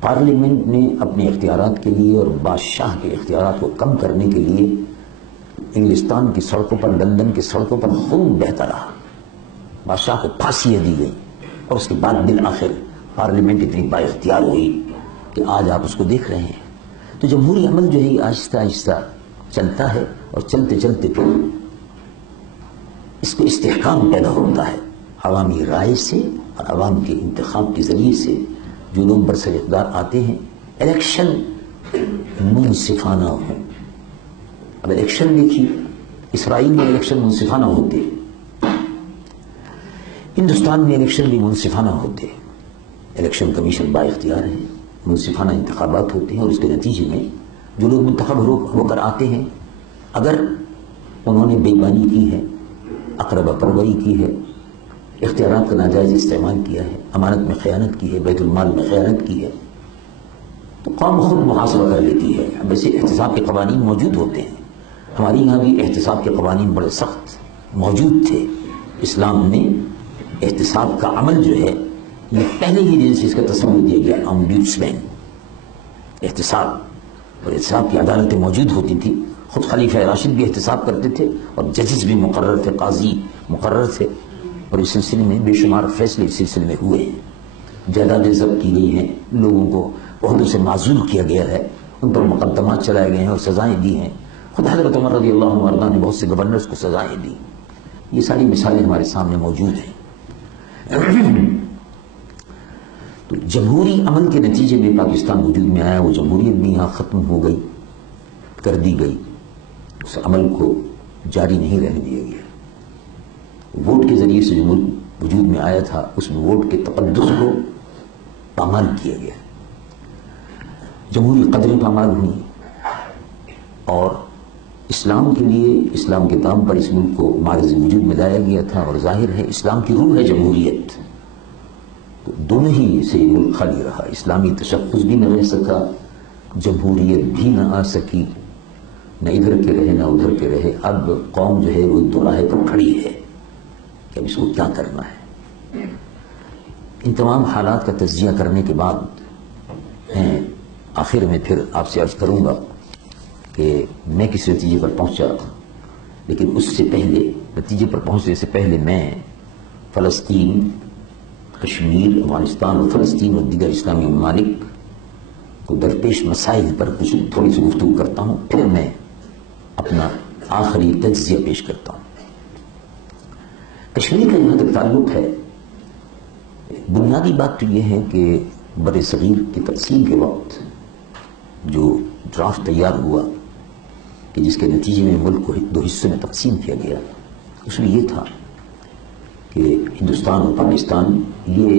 پارلیمنٹ نے اپنے اختیارات کے لیے اور بادشاہ کے اختیارات کو کم کرنے کے لیے انگلستان کی سڑکوں پر، لندن کی سڑکوں پر خون بہتا رہا، بادشاہ کو پھانسیاں دی گئی، اور اس کے بعد بالآخر پارلیمنٹ اتنی با اختیار ہوئی کہ آج آپ اس کو دیکھ رہے ہیں. تو جمہوری عمل جو ہے آہستہ آہستہ چلتا ہے، اور چلتے چلتے پھر اس کو استحکام پیدا ہوتا ہے عوامی رائے سے اور عوام کے انتخاب کے ذریعے سے. جو لوگ برسر اقتدار آتے ہیں، الیکشن منصفانہ ہو. اب الیکشن دیکھیے، اسرائیل میں الیکشن منصفانہ ہوتے، ہندوستان میں الیکشن بھی منصفانہ ہوتے. الیکشن کمیشن با اختیار ہے، منصفانہ انتخابات ہوتے ہیں، اور اس کے نتیجے میں جو لوگ منتخب ہو کر آتے ہیں، اگر انہوں نے بے ایمانی کی ہے، اقربا پروری کی ہے، اختیارات کا ناجائز استعمال کیا ہے، امانت میں خیانت کی ہے، بیت المال میں خیانت کی ہے، تو قوم خود محاسبہ کر لیتی ہے. اب ایسے احتساب کے قوانین موجود ہوتے ہیں، ہمارے یہاں بھی احتساب کے قوانین بڑے سخت موجود تھے. اسلام نے احتساب کا عمل جو ہے یہ پہلے ہی دن سے اس کا تصور دیا گیا. امبیڈسمین، احتساب، اور احتساب کی عدالتیں موجود ہوتی تھی. خود خلیفہ راشد بھی احتساب کرتے تھے اور ججز بھی مقرر تھے، قاضی مقرر تھے، اور اس سلسلے میں بے شمار فیصلے اس سلسلے میں ہوئے ہیں. جائیدادیں ضبط کی گئی ہیں، لوگوں کو عہدوں سے معزول کیا گیا ہے، ان پر مقدمات چلائے گئے ہیں اور سزائیں دی ہیں. خود حضرت عمر رضی اللہ عنہ نے بہت سے گورنرز کو سزائیں دی. یہ ساری مثالیں ہمارے سامنے موجود ہیں. تو جمہوری عمل کے نتیجے میں پاکستان وجود میں آیا. وہ جمہوریت بھی یہاں ختم ہو گئی، کر دی گئی، اس عمل کو جاری نہیں رہنے دیا گیا. ووٹ کے ذریعے سے جو ملک وجود میں آیا تھا، اس میں ووٹ کے تقدس کو پامال کیا گیا، جمہوری قدریں پامال ہوئی، اور اسلام کے لیے، اسلام کے دام پر اس ملک کو معرض وجود میں لایا گیا تھا. اور ظاہر ہے اسلام کی روح ہے جمہوریت، تو دونوں ہی سے ملک خالی رہا. اسلامی تشخص بھی نہ رہ سکا، جمہوریت بھی نہ آ سکی، نہ ادھر کے رہے نہ ادھر کے رہے. اب قوم جو ہے وہ دو راہے پر کھڑی ہے. کہ اب اس کو کیا کرنا ہے۔ ان تمام حالات کا تجزیہ کرنے کے بعد میں آخر میں پھر آپ سے عرض کروں گا کہ میں کس نتیجے پر پہنچا، لیکن اس سے پہلے، نتیجے پر پہنچنے سے پہلے میں فلسطین، کشمیر، افغانستان اور فلسطین اور دیگر اسلامی ممالک کو درپیش مسائل پر کچھ تھوڑی سی گفتگو کرتا ہوں، پھر میں اپنا آخری تجزیہ پیش کرتا ہوں۔ کشمیر کا جہاں تک تعلق ہے، بنیادی بات تو یہ ہے کہ بر صغیر کی تقسیم کے وقت جو ڈرافٹ تیار ہوا کہ جس کے نتیجے میں ملک کو دو حصوں میں تقسیم کیا گیا، اس میں یہ تھا کہ ہندوستان اور پاکستان، یہ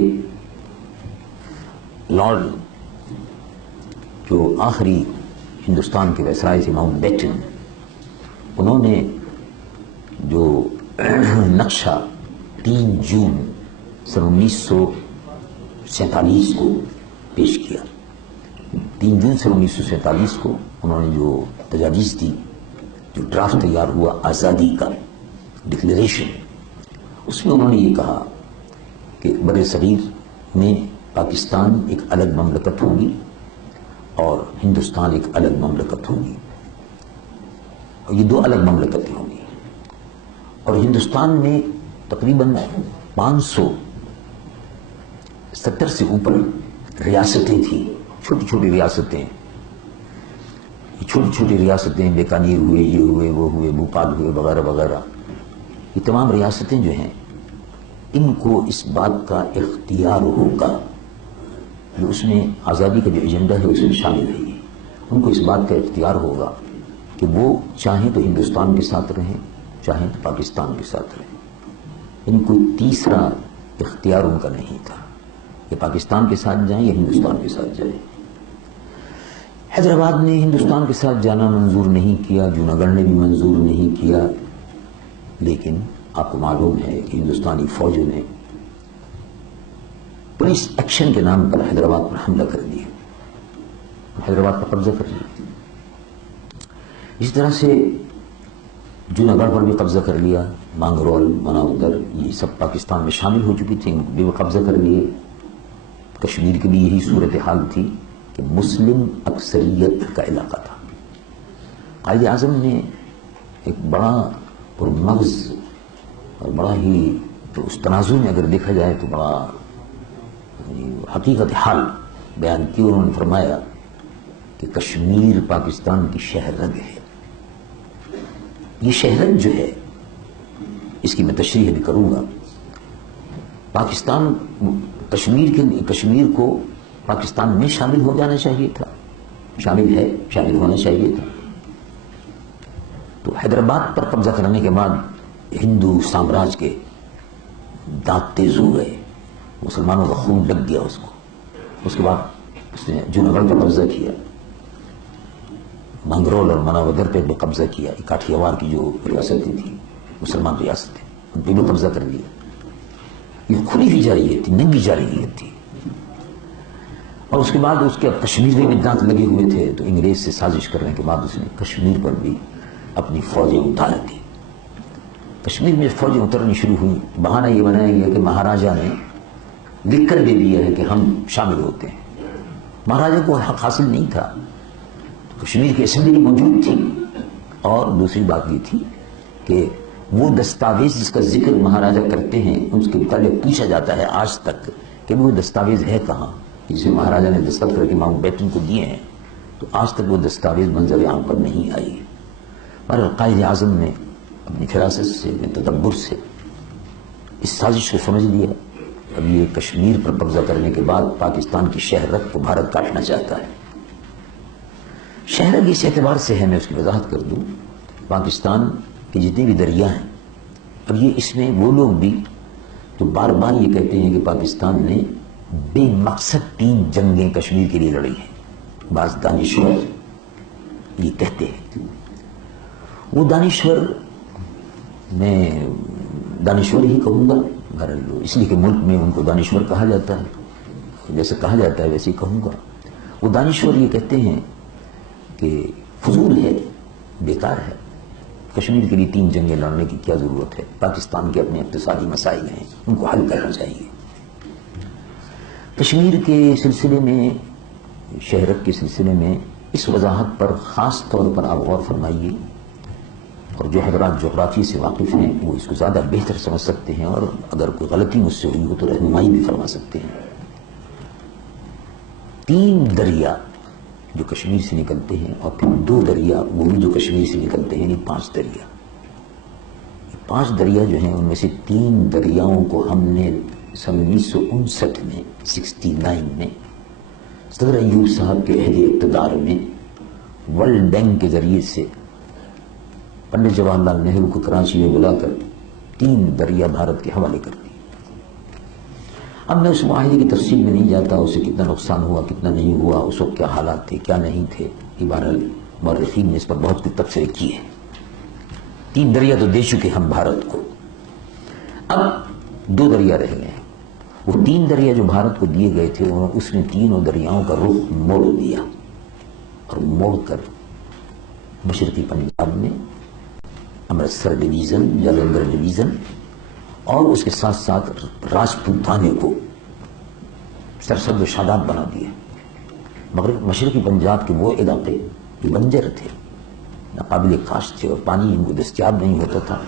لارڈ جو آخری ہندوستان کے وائسرائے تھے ماؤنٹ بیٹن، انہوں نے جو نقشہ 3 جون سن 1947 کو پیش کیا، 3 جون سن 1947 کو انہوں نے جو تجاویز دی، جو ڈرافٹ تیار ہوا آزادی کا ڈکلیریشن، اس میں انہوں نے یہ کہا کہ بر صغیر میں پاکستان ایک الگ مملکت ہوگی اور ہندوستان ایک الگ مملکت ہوگی، اور یہ 2 الگ مملکتیں ہوں گی، اور ہندوستان میں تقریباً 570 سے اوپر ریاستیں تھیں، چھوٹی چھوٹی ریاستیں، چھوٹی چھوٹی ریاستیں، بیکانیر ہوئے، یہ ہوئے، وہ ہوئے، بھوپال ہوئے، وغیرہ وغیرہ، یہ تمام ریاستیں جو ہیں ان کو اس بات کا اختیار ہوگا، جو اس میں آزادی کا جو ایجنڈا ہے اس میں شامل ہے، ان کو اس بات کا اختیار ہوگا کہ وہ چاہیں تو ہندوستان کے ساتھ رہیں، چاہیں تو پاکستان کے ساتھ رہیں، ان کوئی تیسرا اختیار ان کا نہیں تھا کہ پاکستان کے ساتھ جائیں یا ہندوستان کے ساتھ جائیں۔ حیدرآباد نے ہندوستان کے ساتھ جانا منظور نہیں کیا، جوناگڑھ نے بھی منظور نہیں کیا، لیکن آپ کو معلوم ہے کہ ہندوستانی فوجوں نے پولیس ایکشن کے نام پر حیدرآباد پر حملہ کر دیا، حیدرآباد پر قبضہ کر لیا، اس طرح سے جوناگڑھ پر بھی قبضہ کر لیا، مانگرول، مناودر، یہ سب پاکستان میں شامل ہو چکی تھیں، ان کو بھی وہ قبضہ کر لیے۔ کشمیر کی بھی یہی صورتحال تھی کہ مسلم اکثریت کا علاقہ تھا۔ قائد اعظم نے ایک بڑا پرمغز اور بڑا ہی، تو اس تناظر میں اگر دیکھا جائے تو بڑا حقیقت حال بیان کی، انہوں نے فرمایا کہ کشمیر پاکستان کی شہرگ ہے۔ یہ شہرگ جو ہے، اس کی میں تشریح بھی کروں گا، پاکستان کشمیر کو پاکستان میں شامل ہو جانا چاہیے تھا، شامل ہے، شامل ہونا چاہیے تھا۔ تو حیدرآباد پر قبضہ کرنے کے بعد ہندو سامراج کے دانت تیز ہو گئے، مسلمانوں کا خون لگ گیا اس کو۔ اس کے بعد اس نے جوناگڑھ پر قبضہ کیا، مانگرول اور مناودر پہ بھی قبضہ کیا، کاٹھیاوار کی جو ریاستیں تھیں، مسلمان ریاستیں، ان پہ بھی قبضہ کر لیا۔ یہ کھلی ہوئی جارحیت تھی، ننگی جارحیت تھی۔ اور اس کے بعد اس کے کشمیر میں بھی دانت لگے ہوئے تھے، تو انگریز سے سازش کرنے کے بعد اس نے کشمیر پر بھی اپنی فوجیں اتار دی۔ کشمیر میں فوجیں اترنی شروع ہوئی، بہانہ یہ بنایا گیا کہ مہاراجا نے لکھ کر دے دیا ہے کہ ہم شامل ہوتے ہیں۔ مہاراجا کو حق حاصل نہیں تھا، کشمیر کی اسمبلی موجود تھی، اور دوسری بات یہ تھی کہ وہ دستاویز جس کا ذکر مہاراجا کرتے ہیں، اس کے متعلق پوچھا جاتا ہے آج تک کہ وہ دستاویز ہے کہاں، جسے مہاراجا نے دستخط کر کے ماؤنٹ بیٹن کو دیے ہیں، تو آج تک وہ دستاویز منظر عام پر نہیں آئی۔ پر قائد اعظم نے اپنی فراست سے، اپنے تدبر سے اس سازش کو سمجھ لیا۔ اب یہ کشمیر پر قبضہ کرنے کے بعد پاکستان کی شہرت کو بھارت کاٹنا چاہتا ہے۔ شہرت اس اعتبار سے ہے، میں اس کی وضاحت کر دوں، پاکستان کے جتنے بھی دریا ہیں، اب یہ اس میں وہ لوگ بھی تو بار بار یہ کہتے ہیں کہ پاکستان نے بے مقصد 3 جنگیں کشمیر کے لیے لڑی ہیں۔ بعض دانشور یہ کہتے ہیں، وہ دانشور، میں دانشور ہی کہوں گا، اس لیے کہ ملک میں ان کو دانشور کہا جاتا ہے، جیسے کہا جاتا ہے ویسے ہی کہوں گا۔ وہ دانشور یہ کہتے ہیں کہ فضول ہے، بیکار ہے، کشمیر کے لیے 3 جنگیں لڑنے کی کیا ضرورت ہے؟ پاکستان کے اپنے اقتصادی مسائل ہیں، ان کو حل کرنا چاہیے۔ کشمیر کے سلسلے میں، شہرت کے سلسلے میں اس وضاحت پر خاص طور پر آپ غور فرمائیے، اور جو حضرات جغرافی سے واقف ہیں وہ اس کو زیادہ بہتر سمجھ سکتے ہیں، اور اگر کوئی غلطی مجھ سے ہوئی ہو تو رہنمائی بھی فرما سکتے ہیں۔ 3 دریا جو کشمیر سے نکلتے ہیں، اور پھر 2 دریا وہ بھی جو کشمیر سے نکلتے ہیں، یعنی 5 دریا۔ 5 دریا جو ہیں ان میں سے 3 دریاؤں کو ہم نے سن 1959 میں 69 میں صدر ایوب صاحب کے عہد اقتدار میں ورلڈ بینک کے ذریعے سے پنڈت جواہر لال نہرو کو کراچی میں بلا کر 3 دریا بھارت کے حوالے کر دی۔ اب میں اس معاہدے کی تفصیل میں نہیں جاتا، اسے کتنا نقصان ہوا، کتنا نہیں ہوا، اس وقت کیا حالات تھے، کیا نہیں تھے، بہرحال مورخین نے اس پر بہت کچھ تبصرے کیے ہیں۔ 3 دریا تو دے چکے ہم بھارت کو، اب 2 دریا رہ گئے ہیں۔ وہ 3 دریا جو بھارت کو دیے گئے تھے، اس نے 3 دریاؤں کا رخ موڑ دیا، اور موڑ کر مشرقی پنجاب میں امرتسر ڈویژن، جالندھر ڈویژن، اور اس کے ساتھ ساتھ راجپوتانے کو سرسبز و شاداب بنا دیا۔ مغرب مشرقی پنجاب کے وہ علاقے جو بنجر تھے، ناقابل کاشت تھے، اور پانی ان کو دستیاب نہیں ہوتا تھا،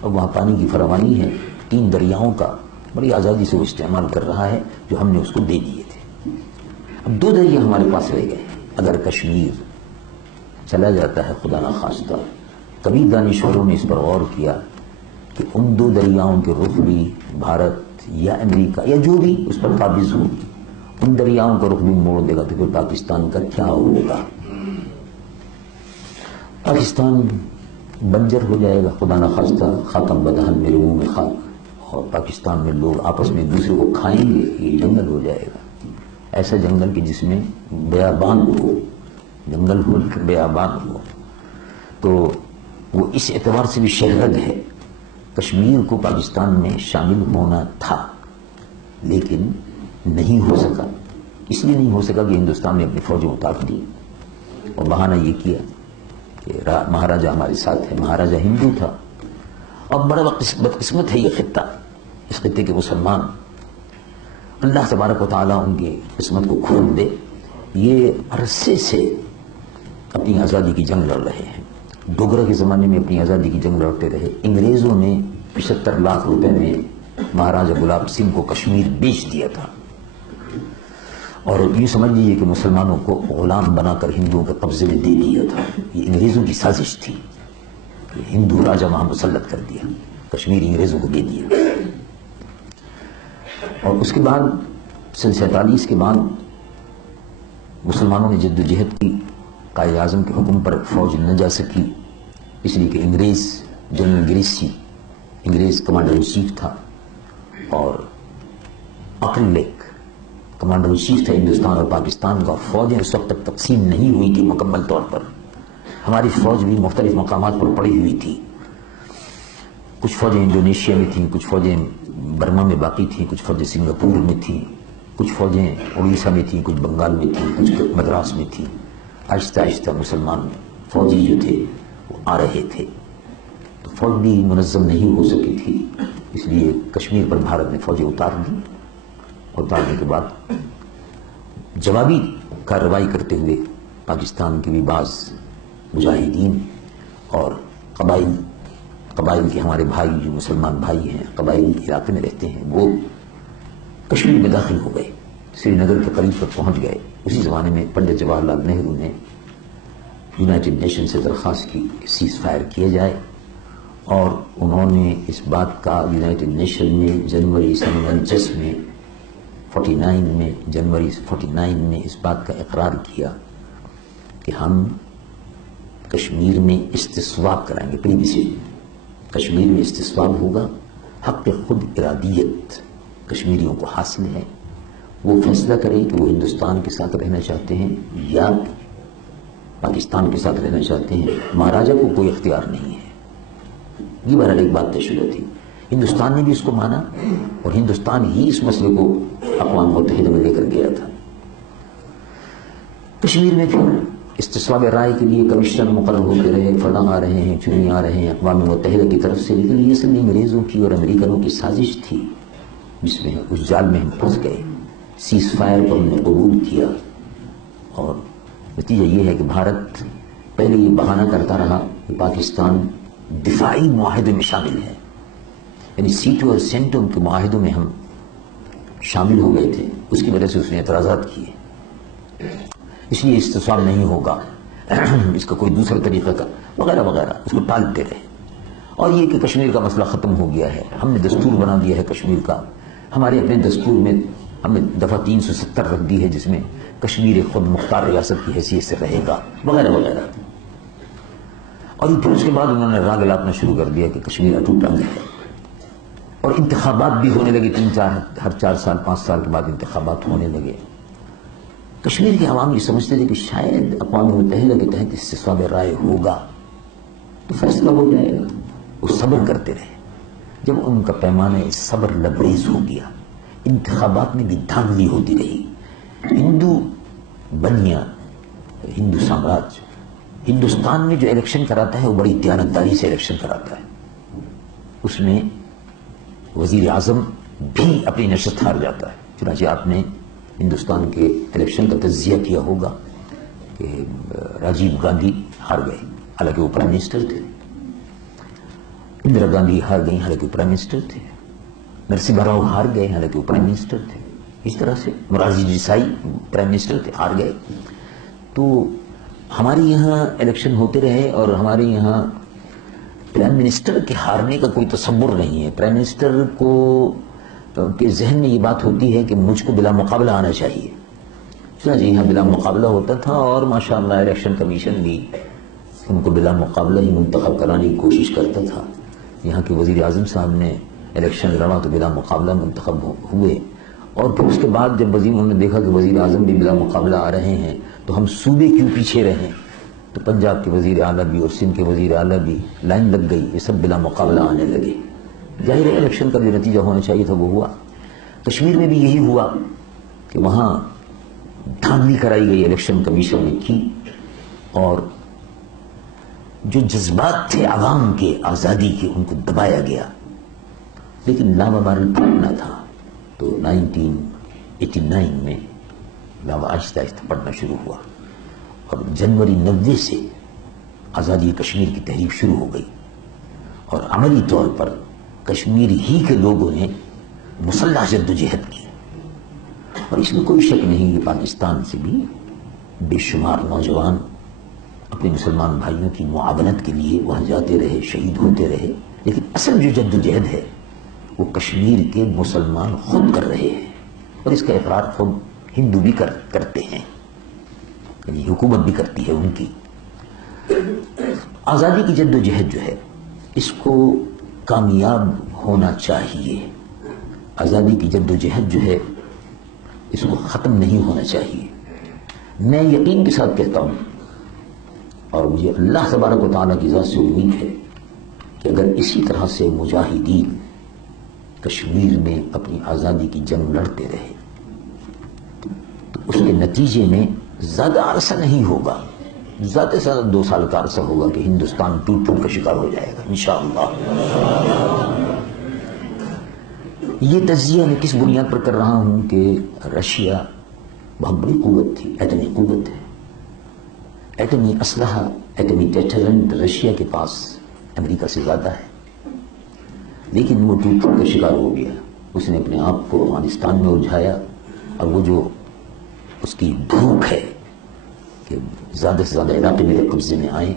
اور وہاں پانی کی فراوانی ہے، 3 دریاؤں کا بڑی آزادی سے وہ استعمال کر رہا ہے جو ہم نے اس کو دے دیے تھے۔ اب 2 دریا ہمارے پاس رہ گئے۔ اگر کشمیر چلا جاتا ہے خدا نخواستہ، کبھی دانشوروں نے اس پر غور کیا کہ ان 2 دریاؤں کے رخ بھی بھارت یا امریکہ یا جو بھی اس پر قابض ہو، ان دریاؤں کا رخ بھی موڑ دے گا، تو پھر پاکستان کا کیا ہوگا؟ پاکستان بنجر ہو جائے گا، خدا نخواستہ، خاتم بدہن میرے منہ میں خاک، اور پاکستان میں لوگ آپس میں ایک دوسرے کو کھائیں گے، یہ جنگل ہو جائے گا، ایسا جنگل کہ جس میں بیابان ہو، جنگل ہو بیابان ہو۔ تو وہ اس اعتبار سے بھی شہرد ہے۔ کشمیر کو پاکستان میں شامل ہونا تھا، لیکن نہیں ہو سکا۔ اس لیے نہیں ہو سکا کہ ہندوستان نے اپنی فوجیں اتار دی، اور بہانہ یہ کیا کہ مہاراجہ ہمارے ساتھ ہے، مہاراجہ ہندو تھا۔ اب بڑا بدقسمت ہے یہ خطہ، اس خطے کے مسلمان، اللہ تبارک و تعالیٰ ان کی قسمت کو کھول دے، یہ عرصے سے اپنی آزادی کی جنگ لڑ رہے ہیں۔ ڈوگرہ کے زمانے میں اپنی آزادی کی جنگ لڑتے رہے۔ انگریزوں نے 75 لاکھ روپے میں مہاراجہ گلاب سنگھ کو کشمیر بیچ دیا تھا، اور یہ سمجھ لیجیے کہ مسلمانوں کو غلام بنا کر ہندوؤں کے قبضے میں دے دیا تھا۔ یہ انگریزوں کی سازش تھی کہ ہندو راجہ وہاں مسلط کر دیا، کشمیر انگریزوں کو دے دیا۔ اور اس کے بعد سن 47 کے بعد مسلمانوں نے جدوجہد کی، قائد اعظم کے حکم پر فوج نہ جا سکی، اس لیے کہ انگریز جنرل گریسی انگریز کمانڈر ان چیف تھا، اور اقل لیک کمانڈر ان چیف تھا ہندوستان اور پاکستان کا۔ فوجیں اس وقت تک تقسیم نہیں ہوئی تھی مکمل طور پر، ہماری فوج بھی مختلف مقامات پر پڑی ہوئی تھی۔ کچھ فوجیں انڈونیشیا میں تھیں، کچھ فوجیں برما میں باقی تھیں، کچھ فوجیں سنگاپور میں تھیں، کچھ فوجیں اڑیسہ میں تھیں، کچھ بنگال میں تھیں، کچھ مدراس میں تھیں۔ آہستہ آہستہ مسلمان فوجی جو تھے وہ آ رہے تھے، تو فوج بھی منظم نہیں ہو سکی تھی، اس لیے کشمیر پر بھارت نے فوجیں اتار دی۔ اتارنے کے بعد جوابی کارروائی کرتے ہوئے پاکستان کے بھی بعض مجاہدین اور قبائل کے ہمارے بھائی جو مسلمان بھائی ہیں، قبائلی علاقے میں رہتے ہیں، وہ کشمیر میں داخل ہو گئے، سری نگر کے قریب تک پہنچ گئے۔ اسی زمانے میں پنڈت جواہر لال نہرو نے یونائٹڈ نیشن سے درخواست کی کہ سیز فائر کیا جائے، اور انہوں نے اس بات کا یونائٹڈ نیشن میں جنوری سن 49 میں 49 میں اس بات کا اقرار کیا کہ ہم کشمیر میں استصواب کرائیں گے، پریویسی کشمیر میں استصواب ہوگا، حق خود ارادیت کشمیریوں کو حاصل ہے، وہ فیصلہ کریں کہ وہ ہندوستان کے ساتھ رہنا چاہتے ہیں یا پاکستان کے ساتھ رہنا چاہتے ہیں، مہاراجہ کو کوئی اختیار نہیں ہے۔ یہ بہرحال ایک بات طے شدہ تھی، ہندوستان نے بھی اس کو مانا، اور ہندوستان ہی اس مسئلے کو اقوام متحدہ میں لے کر گیا تھا۔ کشمیر میں پھر استصواب رائے کے لیے کمشنر مقرر ہوتے رہے، فلاں آ رہے ہیں، چنی آ رہے ہیں اقوام متحدہ کی طرف سے، لیکن یہ سب انگریزوں کی اور امریکنوں کی سازش تھی جس میں اس جال میں ہم پھنس گئے۔ سیز فائر کو ہم نے قبول کیا اور نتیجہ یہ ہے کہ بھارت پہلے یہ بہانہ کرتا رہا کہ پاکستان دفاعی معاہدے میں شامل ہے، یعنی سیٹوں اور سینٹوں کے معاہدوں میں ہم شامل ہو گئے تھے، اس کی وجہ سے اس نے اعتراضات کیے، اس لیے استصواب نہیں ہوگا، اس کا کوئی دوسرا طریقہ کا وغیرہ وغیرہ، اس کو ٹالتے رہے۔ اور یہ کہ کشمیر کا مسئلہ ختم ہو گیا ہے، ہم نے دستور بنا دیا ہے کشمیر کا، ہمارے اپنے دستور میں ہم نے دفعہ 370 رکھ دی ہے جس میں کشمیر ایک خود مختار ریاست کی حیثیت سے رہے گا وغیرہ وغیرہ۔ اور پھر اس کے بعد انہوں نے راگ الاپنا شروع کر دیا کہ کشمیر اٹوٹ رنگ ہے، اور انتخابات بھی ہونے لگے، ہر 4 سال 5 سال کے بعد انتخابات ہونے لگے۔ کشمیر کے عوام یہ سمجھتے تھے کہ شاید اقوام متحدہ کے تحت استصواب رائے ہوگا تو فیصلہ ہو جائے گا، وہ صبر کرتے رہے۔ جب ان کا پیمانہ صبر لبریز ہو گیا، انتخابات میں بھی دھاندلی ہوتی رہی، ہندو بنیا ہندو سامراج ہندوستان میں جو الیکشن کراتا ہے وہ بڑی دیانتداری سے الیکشن کراتا ہے، اس میں وزیر اعظم بھی اپنی نشست ہار جاتا ہے۔ چنانچہ آپ نے ہندوستان کے الیکشن کا تجزیہ کیا ہوگا کہ راجیو گاندھی ہار گئے حالانکہ وہ پرائم منسٹر تھے، اندرا گاندھی ہار گئی حالانکہ وہ پرائم منسٹر تھے، نرسمہا راؤ ہار گئے حالانکہ وہ پرائم منسٹر تھے، اس طرح سے مرارجی دیسائی پرائم منسٹر تھے، ہار گئے۔ تو ہمارے یہاں الیکشن ہوتے رہے اور ہمارے یہاں پرائم منسٹر کے ہارنے کا کوئی تصور نہیں ہے، پرائم منسٹر کو کے ذہن میں یہ بات ہوتی ہے کہ مجھ کو بلا مقابلہ آنا چاہیے، چنانچہ یہاں بلا مقابلہ ہوتا تھا اور ماشاءاللہ الیکشن کمیشن بھی ان کو بلا مقابلہ ہی منتخب کرانے کی کوشش کرتا تھا۔ یہاں کے وزیر اعظم صاحب نے الیکشن لڑا تو بلا مقابلہ منتخب ہوئے، اور پھر اس کے بعد جب انہوں نے دیکھا کہ وزیر اعظم بھی بلا مقابلہ آ رہے ہیں تو ہم صوبے کیوں پیچھے رہیں، تو پنجاب کے وزیر اعلیٰ بھی اور سندھ کے وزیر اعلیٰ بھی لائن لگ گئی، یہ سب بلا مقابلہ آنے لگے۔ ظاہر ہے الیکشن کا جو نتیجہ ہونا چاہیے تھا وہ ہوا۔ کشمیر میں بھی یہی ہوا کہ وہاں دھاندلی کرائی گئی الیکشن کمیشن نے کی، اور جو جذبات تھے عوام کے آزادی کے ان کو دبایا گیا، لیکن لاوا بارل پھٹنا تھا تو 1989 میں لاوا آہستہ آہستہ پڑنا شروع ہوا، اور جنوری 90 سے آزادی کشمیر کی تحریک شروع ہو گئی، اور عملی طور پر کشمیر ہی کے لوگوں نے مسلح جدوجہد کی، اور اس میں کوئی شک نہیں کہ پاکستان سے بھی بے شمار نوجوان اپنے مسلمان بھائیوں کی معاونت کے لیے وہاں جاتے رہے، شہید ہوتے رہے، لیکن اصل جو جدوجہد ہے وہ کشمیر کے مسلمان خود کر رہے ہیں، اور اس کا اقرار خود ہندو بھی کرتے ہیں، یعنی حکومت بھی کرتی ہے ان کی۔ آزادی کی جدوجہد جو ہے اس کو کامیاب ہونا چاہیے، آزادی کی جدوجہد جو ہے اس کو ختم نہیں ہونا چاہیے۔ میں یقین کے ساتھ کہتا ہوں، اور مجھے اللہ تبارک و تعالیٰ کی ذات سے امید ہے کہ اگر اسی طرح سے مجاہدین کشمیر میں اپنی آزادی کی جنگ لڑتے رہے تو اس کے نتیجے میں زیادہ عرصہ نہیں ہوگا، زیادہ سے زیادہ 2 سال کا عرصہ ہوگا کہ ہندوستان ٹوٹ کا شکار ہو جائے گا انشاءاللہ۔ یہ تجزیہ میں کس بنیاد پر کر رہا ہوں کہ رشیا بہت بڑی قوت تھی، ایٹمی قوت ہے، ایٹمی اسلحہ، ایٹمی ڈیٹرنٹ رشیا کے پاس امریکہ سے زیادہ ہے، لیکن وہ ٹوٹ کا شکار ہو گیا، اس نے اپنے آپ کو افغانستان میں الجھایا، اور وہ جو اس کی بھوک ہے کہ زیادہ سے زیادہ علاقے میرے قبضے میں آئیں،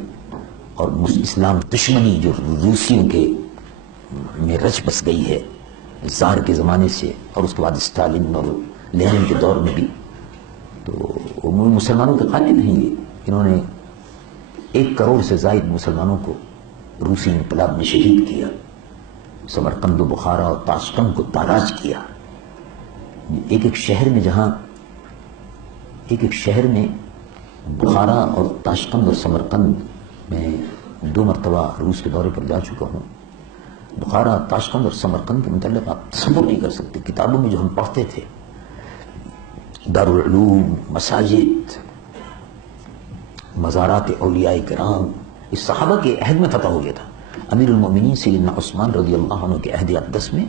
اور اسلام دشمنی جو روسیوں کے میں رچ بس گئی ہے زار کے زمانے سے، اور اس کے بعد اسٹالن اور لینن کے دور میں بھی، تو وہ مسلمانوں کے قاتل ہیں، انہوں نے 1 کروڑ سے زائد مسلمانوں کو روسی انقلاب میں شہید کیا، سمرقند و بخارا اور تاشقند کو تاراج کیا، ایک شہر میں جہاں ایک شہر میں بخارا اور تاشقند اور سمرقند میں 2 مرتبہ روس کے دورے پر جا چکا ہوں۔ بخارا، تاشقند اور سمرقند کے متعلق آپ تصور نہیں کر سکتے، کتابوں میں جو ہم پڑھتے تھے، دارالعلوم، مساجد، مزارات اولیاء کرام اس صحابہ کے عہد میں فتح ہو گیا تھا. امیر المؤمنین سیدنا عثمان رضی اللہ عنہ کے عہد اقدس میں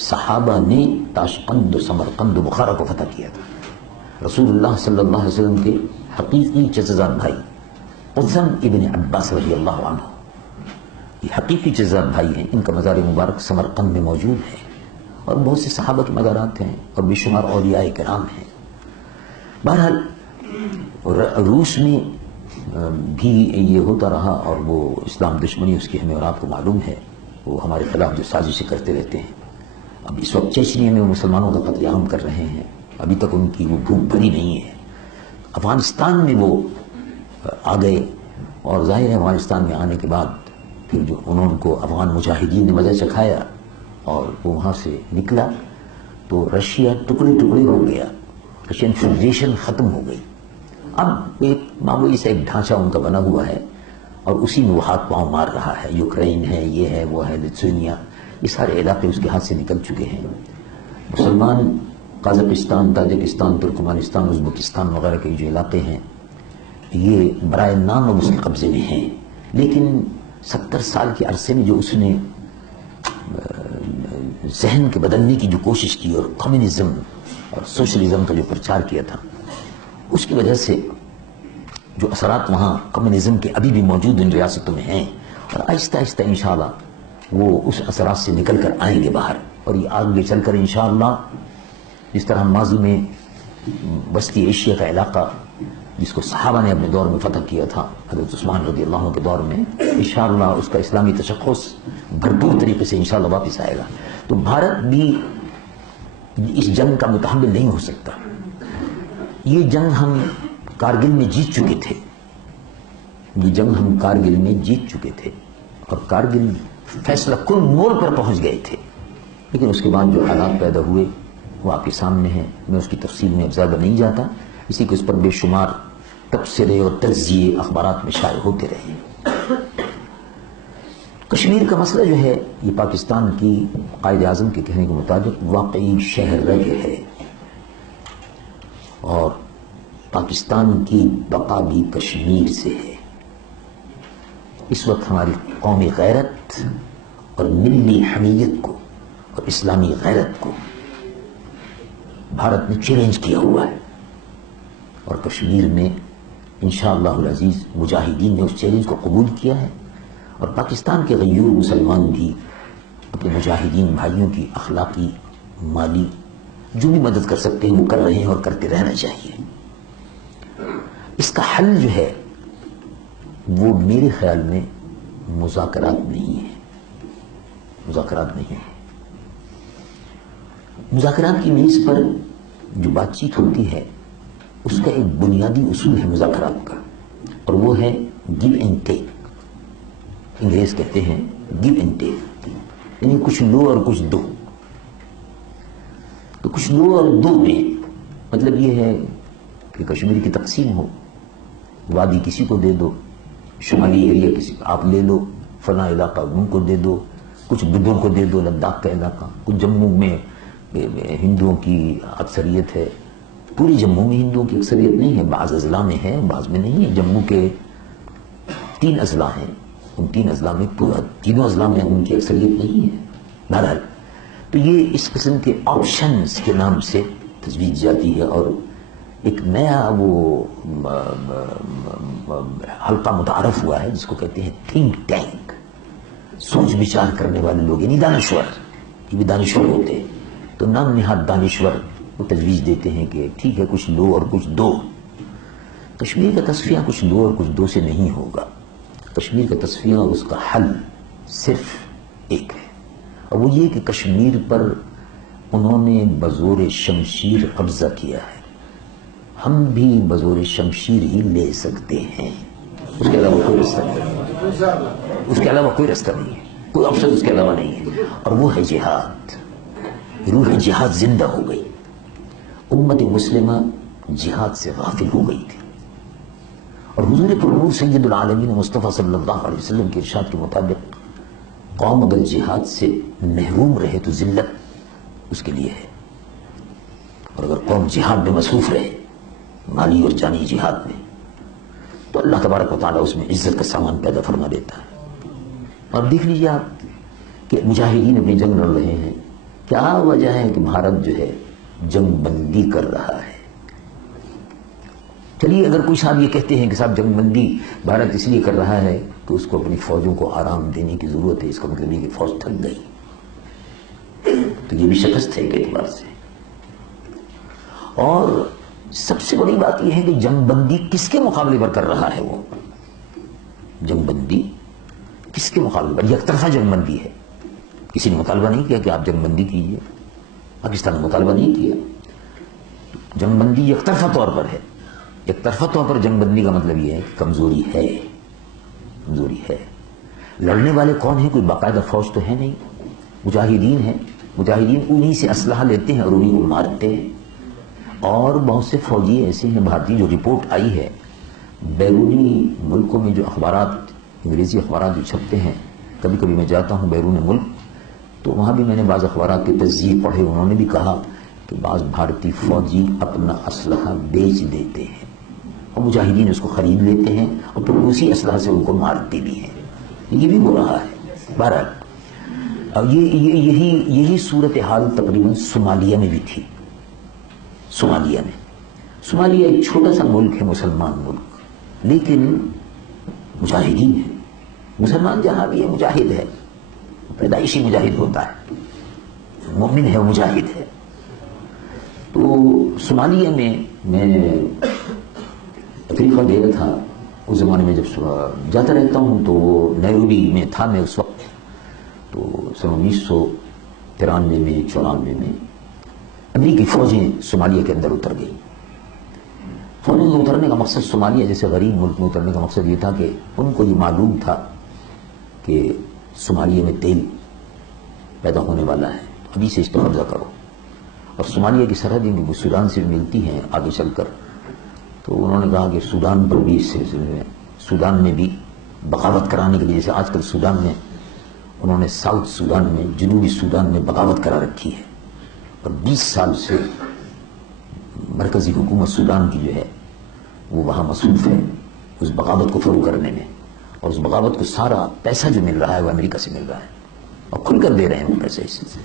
صحابہ نے تاشقند و سمرقند و بخارا کو فتح کیا تھا. رسول اللہ صلی اللہ علیہ وسلم کے حقیقی چچزاد بھائی قسم ابن عباس رضی اللہ عنہ یہ حقیقی چچزاد بھائی ہیں. ان کا مزار مبارک سمرقند میں موجود ہے اور بہت سے صحابہ کے مزارات ہیں اور بے شمار اولیاء کرام ہیں. بہرحال روس میں بھی یہ ہوتا رہا اور وہ اسلام دشمنی اس کی ہمیں اور آپ کو معلوم ہے. وہ ہمارے خلاف جو سازشیں کرتے رہتے ہیں. اب اس وقت چیچنیا میں وہ مسلمانوں کا قتل عام کر رہے ہیں. ابھی تک ان کی وہ بھوک بھری نہیں ہے. افغانستان میں وہ آ گئے اور ظاہر ہے افغانستان میں آنے کے بعد پھر جو انہوں کو افغان مجاہدین نے مزہ چکھایا اور وہ وہاں سے نکلا تو رشیا ٹکڑے ٹکڑے ہو گیا. رشین فیڈریشن ختم ہو گئی. اب ایک معمولی سا ایک ڈھانچہ ان کا بنا ہوا ہے اور اسی میں وہ ہاتھ پاؤں مار رہا ہے. یوکرین ہے، یہ ہے، وہ ہے، لتھوینیا، یہ سارے علاقے اس کے ہاتھ سے نکل چکے ہیں. مسلمان قازقستان، تاجکستان، ترکمانستان، ازبکستان وغیرہ کے جو علاقے ہیں یہ برائے نام اب اس کے قبضے میں ہیں. لیکن 70 سال کے عرصے میں جو اس نے ذہن کے بدلنے کی جو کوشش کی اور کمیونزم اور سوشلزم کا جو پرچار کیا تھا اس کی وجہ سے جو اثرات وہاں کمیونزم کے ابھی بھی موجود ان ریاستوں میں ہیں اور آہستہ آہستہ انشاءاللہ وہ اس اثرات سے نکل کر آئیں گے باہر. اور یہ آگے چل کر انشاءاللہ جس طرح ماضی میں وسطی ایشیا کا علاقہ جس کو صحابہ نے اپنے دور میں فتح کیا تھا حضرت عثمان رضی اللہ عنہ کے دور میں، انشاءاللہ اس کا اسلامی تشخص بھرپور طریقے سے انشاءاللہ واپس آئے گا. تو بھارت بھی اس جنگ کا متحمل نہیں ہو سکتا. یہ جنگ ہم کارگل میں جیت چکے تھے. یہ جنگ ہم کارگل میں جیت چکے تھے اور کارگل فیصلہ کن موڑ پر پہنچ گئے تھے. لیکن اس کے بعد جو حالات پیدا ہوئے وہ آپ کے سامنے ہیں. میں اس کی تفصیل میں اب زیادہ نہیں جاتا. اسی کے اس پر بے شمار تبصرے اور تجزیے اخبارات میں شائع ہوتے رہے. کشمیر کا مسئلہ جو ہے یہ پاکستان کی قائد اعظم کے کہنے کے مطابق واقعی شہر رگ ہے اور پاکستان کی بقا بھی کشمیر سے ہے. اس وقت ہماری قومی غیرت اور ملی حمیت کو اور اسلامی غیرت کو بھارت نے چیلنج کیا ہوا ہے اور کشمیر میں انشاءاللہ العزیز مجاہدین نے اس چیلنج کو قبول کیا ہے اور پاکستان کے غیور مسلمان بھی اپنے مجاہدین بھائیوں کی اخلاقی، مالی جو بھی مدد کر سکتے ہیں وہ کر رہے ہیں اور کرتے رہنا چاہیے. اس کا حل جو ہے وہ میرے خیال میں مذاکرات نہیں ہے. مذاکرات نہیں ہے. مذاکرات کی میز پر جو بات چیت ہوتی ہے اس کا ایک بنیادی اصول ہے مذاکرات کا اور وہ ہے گیو اینڈ ٹیک. انگریز کہتے ہیں گیو اینڈ ٹیک، یعنی کچھ لو اور کچھ دو. تو کچھ لو اور دو میں مطلب یہ ہے کہ کشمیر کی تقسیم ہو، وادی کسی کو دے دو، شمالی ایریا کسی کو آپ لے لو، فلاں علاقہ ان کو دے دو، کچھ بدھوں کو دے دو لداخ کا علاقہ، کچھ جموں میں ہندوؤں کی اکثریت ہے. پوری جموں میں ہندوؤں کی اکثریت نہیں ہے، بعض اضلاع میں ہے بعض میں نہیں ہے. جموں کے 3 اضلاع ہیں، ان 3 اضلاع میں تینوں اضلاع میں ان کی اکثریت نہیں ہے. بہرحال تو یہ اس قسم کے آپشنز کے نام سے تجویز جاتی ہے اور ایک نیا وہ حلقہ متعارف ہوا ہے جس کو کہتے ہیں تھنک ٹینک. سوچ بچار کرنے والے لوگ یعنی دانشور، یہ بھی دانشور ہوتے ہیں تو نام نہاد دانشور وہ تجویز دیتے ہیں کہ ٹھیک ہے کچھ لو اور کچھ دو. کشمیر کا تصفیہ کچھ لو اور کچھ دو سے نہیں ہوگا. کشمیر کا تصفیہ اور اس کا حل صرف ایک ہے اور وہ یہ کہ کشمیر پر انہوں نے بزور شمشیر قبضہ کیا ہے. ہم بھی بزور شمشیر ہی لے سکتے ہیں، اس کے علاوہ کوئی رستہ نہیں. اس کے علاوہ کوئی رستہ نہیں ہے، کوئی آپشن اس کے علاوہ نہیں ہے اور وہ ہے جہاد. روح جہاد زندہ ہو گئی. امت مسلمہ جہاد سے غافل ہو گئی تھی اور حضور پرنور سید العالمین مصطفیٰ صلی اللہ علیہ وسلم کے ارشاد کے مطابق قوم اگر جہاد سے محروم رہے تو ذلت اس کے لیے ہے اور اگر قوم جہاد میں مصروف رہے مالی اور جانی جہاد میں تو اللہ تبارک و تعالیٰ اس میں عزت کا سامان پیدا فرما دیتا ہے. اور دیکھ لیجیے آپ کہ مجاہدین اپنی جنگ لڑ رہے ہیں. کیا وجہ ہے کہ بھارت جو ہے جنگ بندی کر رہا ہے؟ چلیے اگر کوئی صاحب یہ کہتے ہیں کہ صاحب جنگ بندی بھارت اس لیے کر رہا ہے کہ اس کو اپنی فوجوں کو آرام دینے کی ضرورت ہے، اس کا مطلب یہ کہ فوج تھک گئی، تو یہ بھی شکست ہے ایک اعتبار سے. اور سب سے بڑی بات یہ ہے کہ جنگ بندی کس کے مقابلے پر کر رہا ہے؟ وہ جنگ بندی کس کے مقابلے پر؟ یک طرفہ جنگ بندی ہے. کسی نے مطالبہ نہیں کیا کہ آپ جنگ بندی کیجیے، پاکستان نے مطالبہ نہیں کیا. جنگ بندی یک طرفہ طور پر ہے. یک طرفہ طور پر جنگ بندی کا مطلب یہ ہے کہ کمزوری ہے، کمزوری ہے. لڑنے والے کون ہیں؟ کوئی باقاعدہ فوج تو ہے نہیں، مجاہدین ہیں. مجاہدین انہی سے اسلحہ لیتے ہیں اور انہی کو مارتے ہیں. اور بہت سے فوجی ایسے ہیں بھارتی، جو رپورٹ آئی ہے بیرونی ملکوں میں جو اخبارات، انگریزی اخبارات جو چھپتے ہیں، کبھی کبھی میں جاتا ہوں بیرون ملک تو وہاں بھی میں نے بعض اخبارات کے تجزیے پڑھے. انہوں نے بھی کہا کہ بعض بھارتی فوجی اپنا اسلحہ بیچ دیتے ہیں اور مجاہدین اس کو خرید لیتے ہیں اور پھر اسی اسلحہ سے ان کو مارتے بھی ہیں. یہ بھی ہو رہا ہے. بہرحال یہی صورتحال تقریباً صومالیہ میں بھی تھی. صومالیہ ایک چھوٹا سا ملک ہے، مسلمان ملک، لیکن مجاہدین ہے. مسلمان جہاں بھی ہے مجاہد ہے، پیدائشی مجاہد ہوتا ہے، مومن ہے، مجاہد ہے. تو صومالیہ میں افریقہ گیا تھا. اس زمانے میں جب جاتا رہتا ہوں تو نیروبی میں تھا میں اس وقت. تو سن 1993 میں 94 میں امریکی فوجیں صومالیہ کے اندر اتر گئی. فوجوں کے اترنے کا مقصد صومالیہ جیسے غریب ملک میں اترنے کا مقصد یہ تھا کہ ان کو یہ معلوم تھا کہ صومالیہ میں تیل پیدا ہونے والا ہے، ابھی سے اس پر قبضہ کرو. اور صومالیہ کی سرحدیں کیونکہ سودان سے ملتی ہیں آگے چل کر، تو انہوں نے کہا کہ سودان پر بھی اس سلسلے میں، سودان میں بھی بغاوت کرانے کے لیے، جیسے آج کل سودان میں انہوں نے ساؤتھ سودان میں، جنوبی سودان میں بغاوت کرا رکھی ہے. اور 20 سال سے مرکزی حکومت سودان کی جو ہے وہ وہاں مصروف ہے اس بغاوت کو فروغ کرنے میں. اور اس بغاوت کو سارا پیسہ جو مل رہا ہے وہ امریکہ سے مل رہا ہے اور کھل کر دے رہے ہیں وہ پیسے. اس سے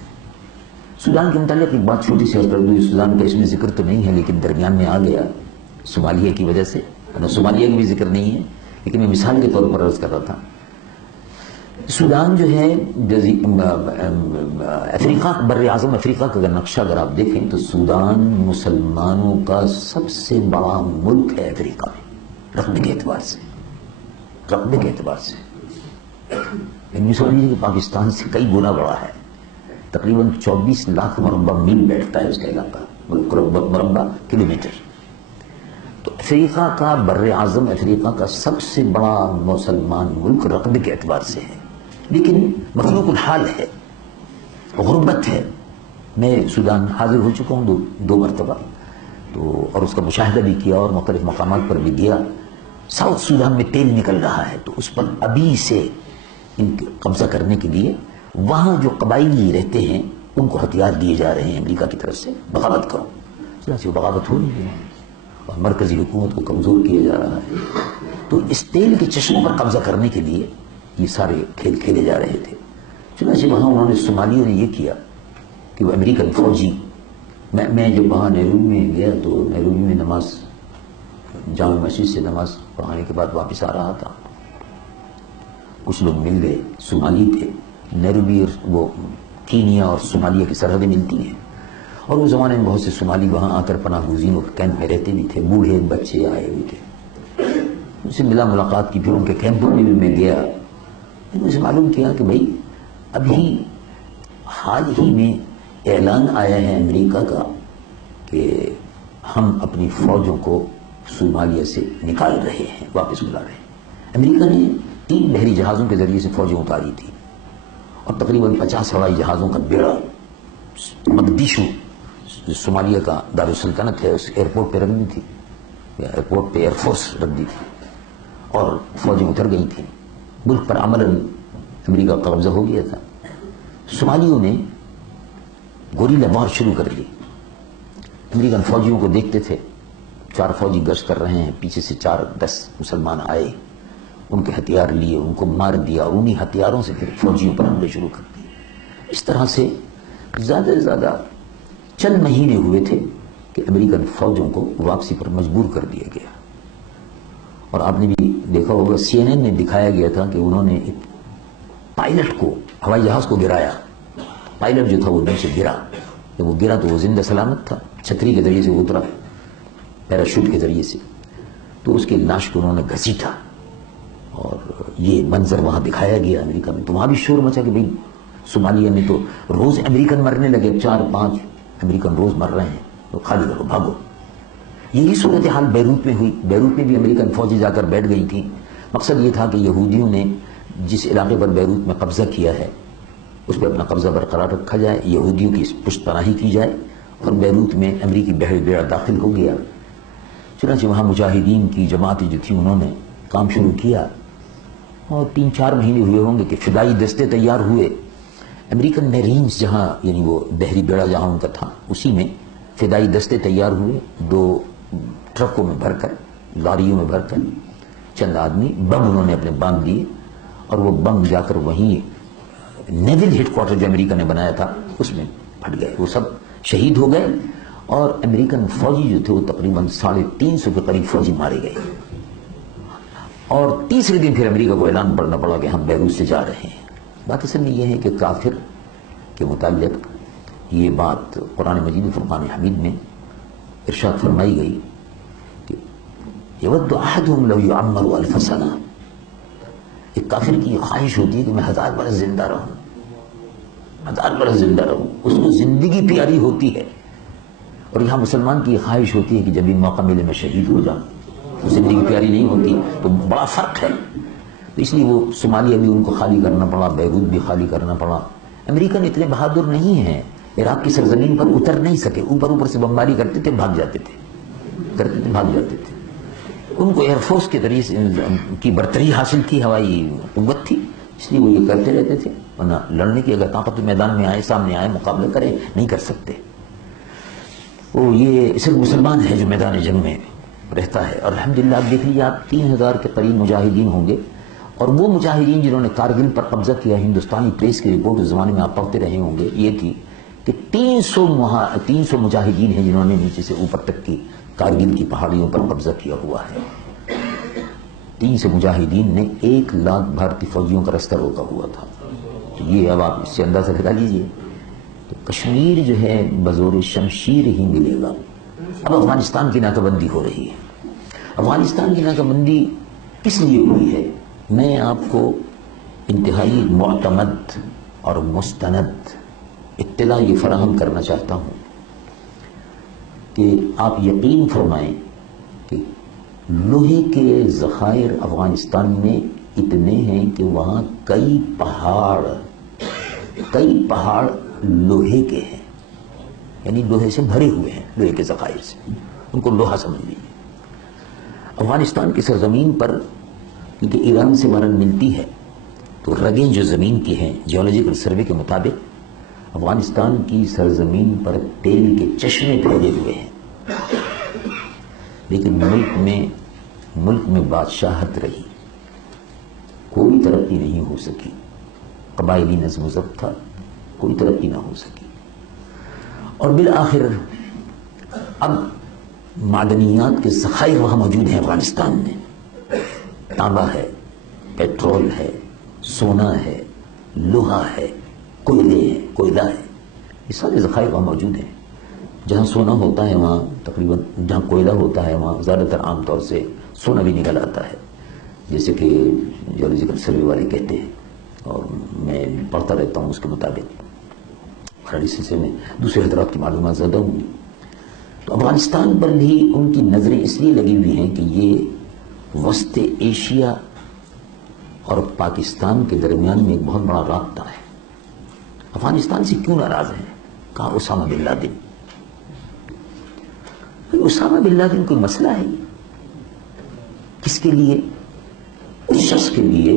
سودان کے متعلق ایک بات چھوٹی سی عرض کر دوں. سودان کا اس میں ذکر تو نہیں ہے لیکن درمیان میں آ گیا صومالیہ کی وجہ سے. صومالیہ کا بھی ذکر نہیں ہے لیکن میں مثال کے طور پر عرض کر رہا تھا. سودان جو ہے افریقہ، بر اعظم افریقہ کا اگر نقشہ اگر آپ دیکھیں تو سودان مسلمانوں کا سب سے بڑا ملک ہے افریقہ میں، رقبے کے اعتبار سے. رقبے کے اعتبار سے یعنی سمجھیے کہ پاکستان سے کئی گنا بڑا ہے. تقریباً 24 لاکھ مربع میل بیٹھتا ہے اس کا علاقہ، مربع کلومیٹر. تو افریقہ کا، بر اعظم افریقہ کا سب سے بڑا مسلمان ملک رقبے کے اعتبار سے ہے، لیکن مخلوق الحال ہے، غربت ہے. میں سودان حاضر ہو چکا ہوں دو مرتبہ تو، اور اس کا مشاہدہ بھی کیا اور مختلف مقامات پر بھی گیا. ساؤتھ سودان میں تیل نکل رہا ہے تو اس پر ابھی سے ان قبضہ کرنے کے لیے وہاں جو قبائلی رہتے ہیں ان کو ہتھیار دیے جا رہے ہیں امریکہ کی طرف سے، بغاوت کرو. چنانچہ بغاوت ہو رہی ہے اور مرکزی حکومت کو کمزور کیا جا رہا ہے. تو اس تیل کے چشموں پر قبضہ کرنے کے لیے یہ سارے کھیل کھیلے جا رہے تھے. چنانچہ وہاں انہوں نے، صومالیوں نے یہ کیا کہ وہ امریکن فوجی، میں جب وہاں نیروبی میں گیا تو نیروبی میں نماز، جامع مسجد سے نماز پڑھانے کے بعد واپس آ رہا تھا. کچھ لوگ مل گئے، صومالی تھے. نیروبی اور وہ کینیا اور صومالیہ کی سرحدیں ملتی ہیں اور اس زمانے میں بہت سے صومالی وہاں آ کر پناہ گزینوں کے کیمپ میں رہتے بھی تھے. بوڑھے بچے آئے ہوئے تھے. ان سے ملا، ملاقات کی، پھر ان کے کیمپوں میں بھی میں گیا. مجھے معلوم کیا کہ بھائی ابھی حال ہی میں اعلان آیا ہے امریکہ کا کہ ہم اپنی فوجوں کو صومالیہ سے نکال رہے ہیں، واپس بلا رہے ہیں. امریکہ نے 3 بحری جہازوں کے ذریعے سے فوجیں اتاری تھی اور تقریباً 50 ہوائی جہازوں کا بیڑا مقدیشو، جو صومالیہ کا دارالسلطنت ہے، اس ایئرپورٹ پہ رکھ دی تھی، ایئرپورٹ پہ ایئر فورس رکھ دی تھی اور فوجیں اتر گئی تھیں. ملک پر عملاً امریکہ کا قبضہ ہو گیا تھا. صومالیوں نے گوریلا وار شروع کر دی. امریکن فوجیوں کو دیکھتے تھے 4 فوجی گشت کر رہے ہیں، پیچھے سے 4-10 مسلمان آئے، ان کے ہتھیار لیے، ان کو مار دیا، اور انہی ہتھیاروں سے پھر فوجیوں پر حملے شروع کر دیے۔ اس طرح سے زیادہ سے زیادہ چند مہینے ہوئے تھے کہ امریکن فوجوں کو واپسی پر مجبور کر دیا گیا۔ اور آپ نے بھی دیکھا ہوگا CNN نے دکھایا گیا تھا کہ انہوں نے ایک پائلٹ کو، ہوائی جہاز کو گرایا، پائلٹ جو تھا وہ نیچے گرا، جب وہ گرا تو وہ زندہ سلامت تھا، چھتری کے ذریعے سے اترا، پیراشوٹ کے ذریعے سے، تو اس کی لاش کو انہوں نے گھسیٹا، اور یہ منظر وہاں دکھایا گیا امریکہ میں، تو وہاں بھی شور مچا کہ بھئی صومالیہ میں تو روز امریکن مرنے لگے، 4-5 امریکن روز مر رہے ہیں، تو خالی کرو، بھاگو۔ یہی صورتحال بیروت میں ہوئی، بیروت میں بھی امریکن فوجی جا کر بیٹھ گئی تھیں۔ مقصد یہ تھا کہ یہودیوں نے جس علاقے پر بیروت میں قبضہ کیا ہے اس پہ اپنا قبضہ برقرار رکھا جائے، یہودیوں کی پشت پناہی کی جائے، اور بیروت میں امریکی بحری بیڑا داخل ہو گیا۔ چنانچہ وہاں مجاہدین کی جماعتیں جو تھیں انہوں نے کام شروع کیا، اور 3-4 مہینے ہوئے ہوں گے کہ فدائی دستے تیار ہوئے۔ امریکن میرینز جہاں، یعنی وہ بحری بیڑا جہاں ان کا تھا، اسی میں فدائی دستے تیار ہوئے، 2 ٹرکوں میں بھر کر، لاریوں میں بھر کر، چند آدمی بم انہوں نے اپنے باندھ دیے، اور وہ بم جا کر وہیں نیول ہیڈ کوارٹر جو امریکہ نے بنایا تھا اس میں پھٹ گئے، وہ سب شہید ہو گئے، اور امریکن فوجی جو تھے وہ تقریباً 350 کے قریب فوجی مارے گئے۔ اور تیسرے دن پھر امریکہ کو اعلان کرنا پڑا کہ ہم بیروت سے جا رہے ہیں۔ بات اصل میں یہ ہے کہ کافر کے متعلق یہ بات قرآن مجید فرقان حمید میں ارشاد فرمائی گئی کہ یود احدہم لو یعمر 1000 سنہ، ایک کافر کی یہ خواہش ہوتی ہے کہ میں 1000 برس زندہ رہوں، 1000 برس زندہ رہوں، اس کو زندگی پیاری ہوتی ہے۔ اور یہاں مسلمان کی یہ خواہش ہوتی ہے کہ جب بھی موقع ملے میں شہید ہو جاؤں، زندگی پیاری نہیں ہوتی، تو بڑا فرق ہے۔ تو اس لیے وہ صومالیہ بھی ان کو خالی کرنا پڑا، بیروت بھی خالی کرنا پڑا۔ امریکن اتنے بہادر نہیں ہیں، عراق کی سرزمین پر اتر نہیں سکے، اوپر سے بمباری کرتے تھے، بھاگ جاتے تھے، بھاگ جاتے تھے۔ ان کو ایئر فورس کے ذریعے کی برتری حاصل تھی، ہوائی قوت تھی، اس لیے وہ یہ کرتے رہتے تھے، ورنہ لڑنے کی اگر طاقت میدان میں آئے، سامنے آئے، مقابلہ کرے، نہیں کر سکتے۔ وہ یہ صرف مسلمان ہے جو میدان جنگ میں رہتا ہے۔ اور الحمدللہ آپ دیکھ لیجیے، آپ 3000 کے قریب مجاہدین ہوں گے، اور وہ مجاہدین جنہوں نے کارگل پر قبضہ کیا، ہندوستانی پریس کی رپورٹ اس زمانے میں آپ پڑھتے رہے ہوں گے، یہ تھی کہ 300 مجاہدین ہیں جنہوں نے نیچے سے اوپر تک کی کارگل کی پہاڑیوں پر قبضہ کیا ہوا ہے۔ 300 مجاہدین نے 1 لاکھ بھارتی فوجیوں کا رستہ روکا ہوا تھا۔ تو یہ اب آپ اس سے اندازہ لگا لیجیے، تو کشمیر جو ہے بزور شمشیر ہی ملے گا۔ اب افغانستان کی ناکہ بندی ہو رہی ہے۔ افغانستان کی ناکہ بندی کس لیے ہوئی ہے؟ میں آپ کو انتہائی معتمد اور مستند اطلاع یہ فراہم کرنا چاہتا ہوں کہ آپ یقین فرمائیں کہ لوہے کے ذخائر افغانستان میں اتنے ہیں کہ وہاں کئی پہاڑ لوہے کے ہیں، یعنی لوہے سے بھرے ہوئے ہیں، لوہے کے ذخائر سے، ان کو لوہا سمجھ لیجیے۔ افغانستان کی سرزمین پر کیونکہ ایران سے مرن ملتی ہے، تو رگیں جو زمین کی ہیں، جیولوجیکل سروے کے مطابق افغانستان کی سرزمین پر تیل کے چشمے پھیلے ہوئے ہیں، لیکن ملک میں بادشاہت رہی، کوئی ترقی نہیں ہو سکی، قبائلی نظم و ضبط تھا، کوئی ترقی نہ ہو سکی۔ اور بالآخر اب معدنیات کے ذخائر وہاں موجود ہیں افغانستان میں، تانبا ہے، پیٹرول ہے، سونا ہے، لوہا ہے، کوئلہ ہے، یہ سارے ذخائر وہاں موجود ہیں۔ جہاں سونا ہوتا ہے وہاں تقریباً، جہاں کوئلہ ہوتا ہے وہاں زیادہ تر عام طور سے سونا بھی نکل آتا ہے، جیسے کہ جیولوجیکل سروے والے کہتے ہیں، اور میں پڑھتا رہتا ہوں اس کے مطابق، اور اس سلسلے میں دوسرے حضرات کی معلومات زیادہ ہوں گی۔ تو افغانستان پر بھی ان کی نظریں اس لیے لگی ہوئی ہیں کہ یہ وسط ایشیا اور پاکستان کے درمیان میں ایک بہت بڑا رابطہ ہے۔ افغانستان سے کیوں ناراض ہیں؟ کہا Osama bin Laden. Osama bin Laden کوئی مسئلہ ہے؟ کس کے لیے؟ اس شخص کے لیے،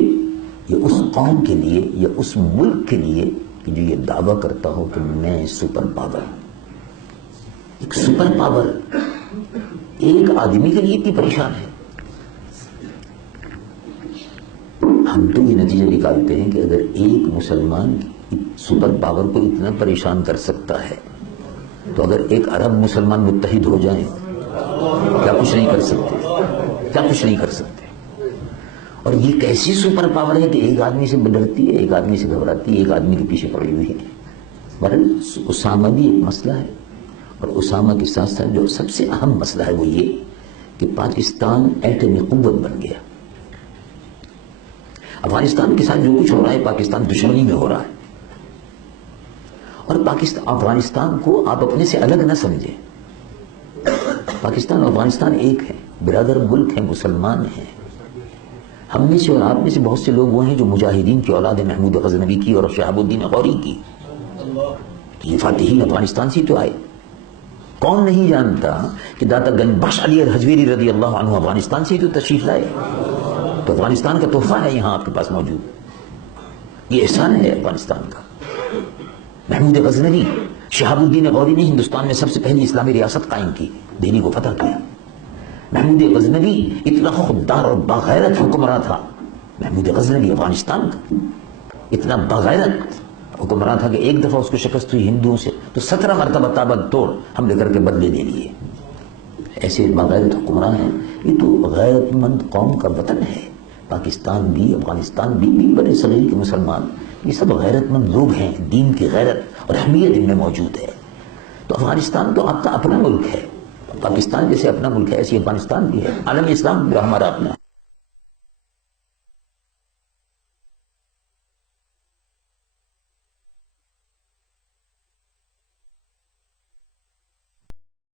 یا اس قوم کے لیے، یا اس ملک کے لیے کہ جو یہ دعویٰ کرتا ہو کہ میں سپر پاور ہوں، ایک سپر پاور ایک آدمی کے لیے اتنی پریشان ہے. ہم تو یہ نتیجہ نکالتے ہیں کہ اگر ایک مسلمان سپر پاور کو اتنا پریشان کر سکتا ہے تو اگر ایک ارب مسلمان متحد ہو جائیں کیا کچھ نہیں کر سکتے, کیا کچھ نہیں کر سکتے. اور یہ کیسی سپر پاور ہے کہ ایک آدمی سے ڈرتی ہے, ایک آدمی سے گھبراتی ہے, ایک آدمی کے پیچھے پڑی ہوئی ہے. بہرحال اسامہ بھی ایک مسئلہ ہے, اور اسامہ کے ساتھ ساتھ جو سب سے اہم مسئلہ ہے وہ یہ کہ پاکستان ایٹمی قوت بن گیا. افغانستان کے ساتھ جو کچھ ہو رہا ہے پاکستان دشمنی میں ہو رہا ہے, اور افغانستان کو آپ اپنے سے الگ نہ سمجھیں. پاکستان اور افغانستان ایک ہے, برادر ملک ہیں, مسلمان ہیں. ہم میں سے اور آپ میں سے بہت سے لوگ وہ ہیں جو مجاہدین کی اولاد ہیں, محمود غزنوی کی اور شہاب الدین غوری کی. یہ فاتحین افغانستان سے تو آئے. کون نہیں جانتا کہ داتا گنج بخش علی الحجویری رضی اللہ عنہ افغانستان سے ہی تو تشریف لائے. تو افغانستان کا تحفہ ہے یہاں آپ کے پاس موجود, یہ احسان ہے افغانستان کا. محمود غزنوی, شہاب الدین غوری نے ہندوستان میں سب سے پہلی اسلامی ریاست قائم کی, دہلی کو فتح کیا. محمود غزنوی اتنا خوددار اور باغیرت حکمراں تھا. محمود غزنوی افغانستان کا اتنا باغیرت حکمراں تھا کہ ایک دفعہ اس کو شکست ہوئی ہندوؤں سے تو 17 مرتبہ تابد توڑ حملے کر کے بدلے لے لیے. ایسے باغیرت حکمراں ہیں. یہ تو غیرت مند قوم کا وطن ہے. پاکستان بھی, افغانستان بھی بڑے صغیر کے مسلمان, یہ سب غیرت مند لوگ ہیں. دین کی غیرت اور اہمیت ان میں موجود ہے. تو افغانستان تو آپ کا اپنا ملک ہے, پاکستان جیسے اپنا ملک ہے ایسے افغانستان بھی ہے. عالم اسلام بھی ہمارا اپنا.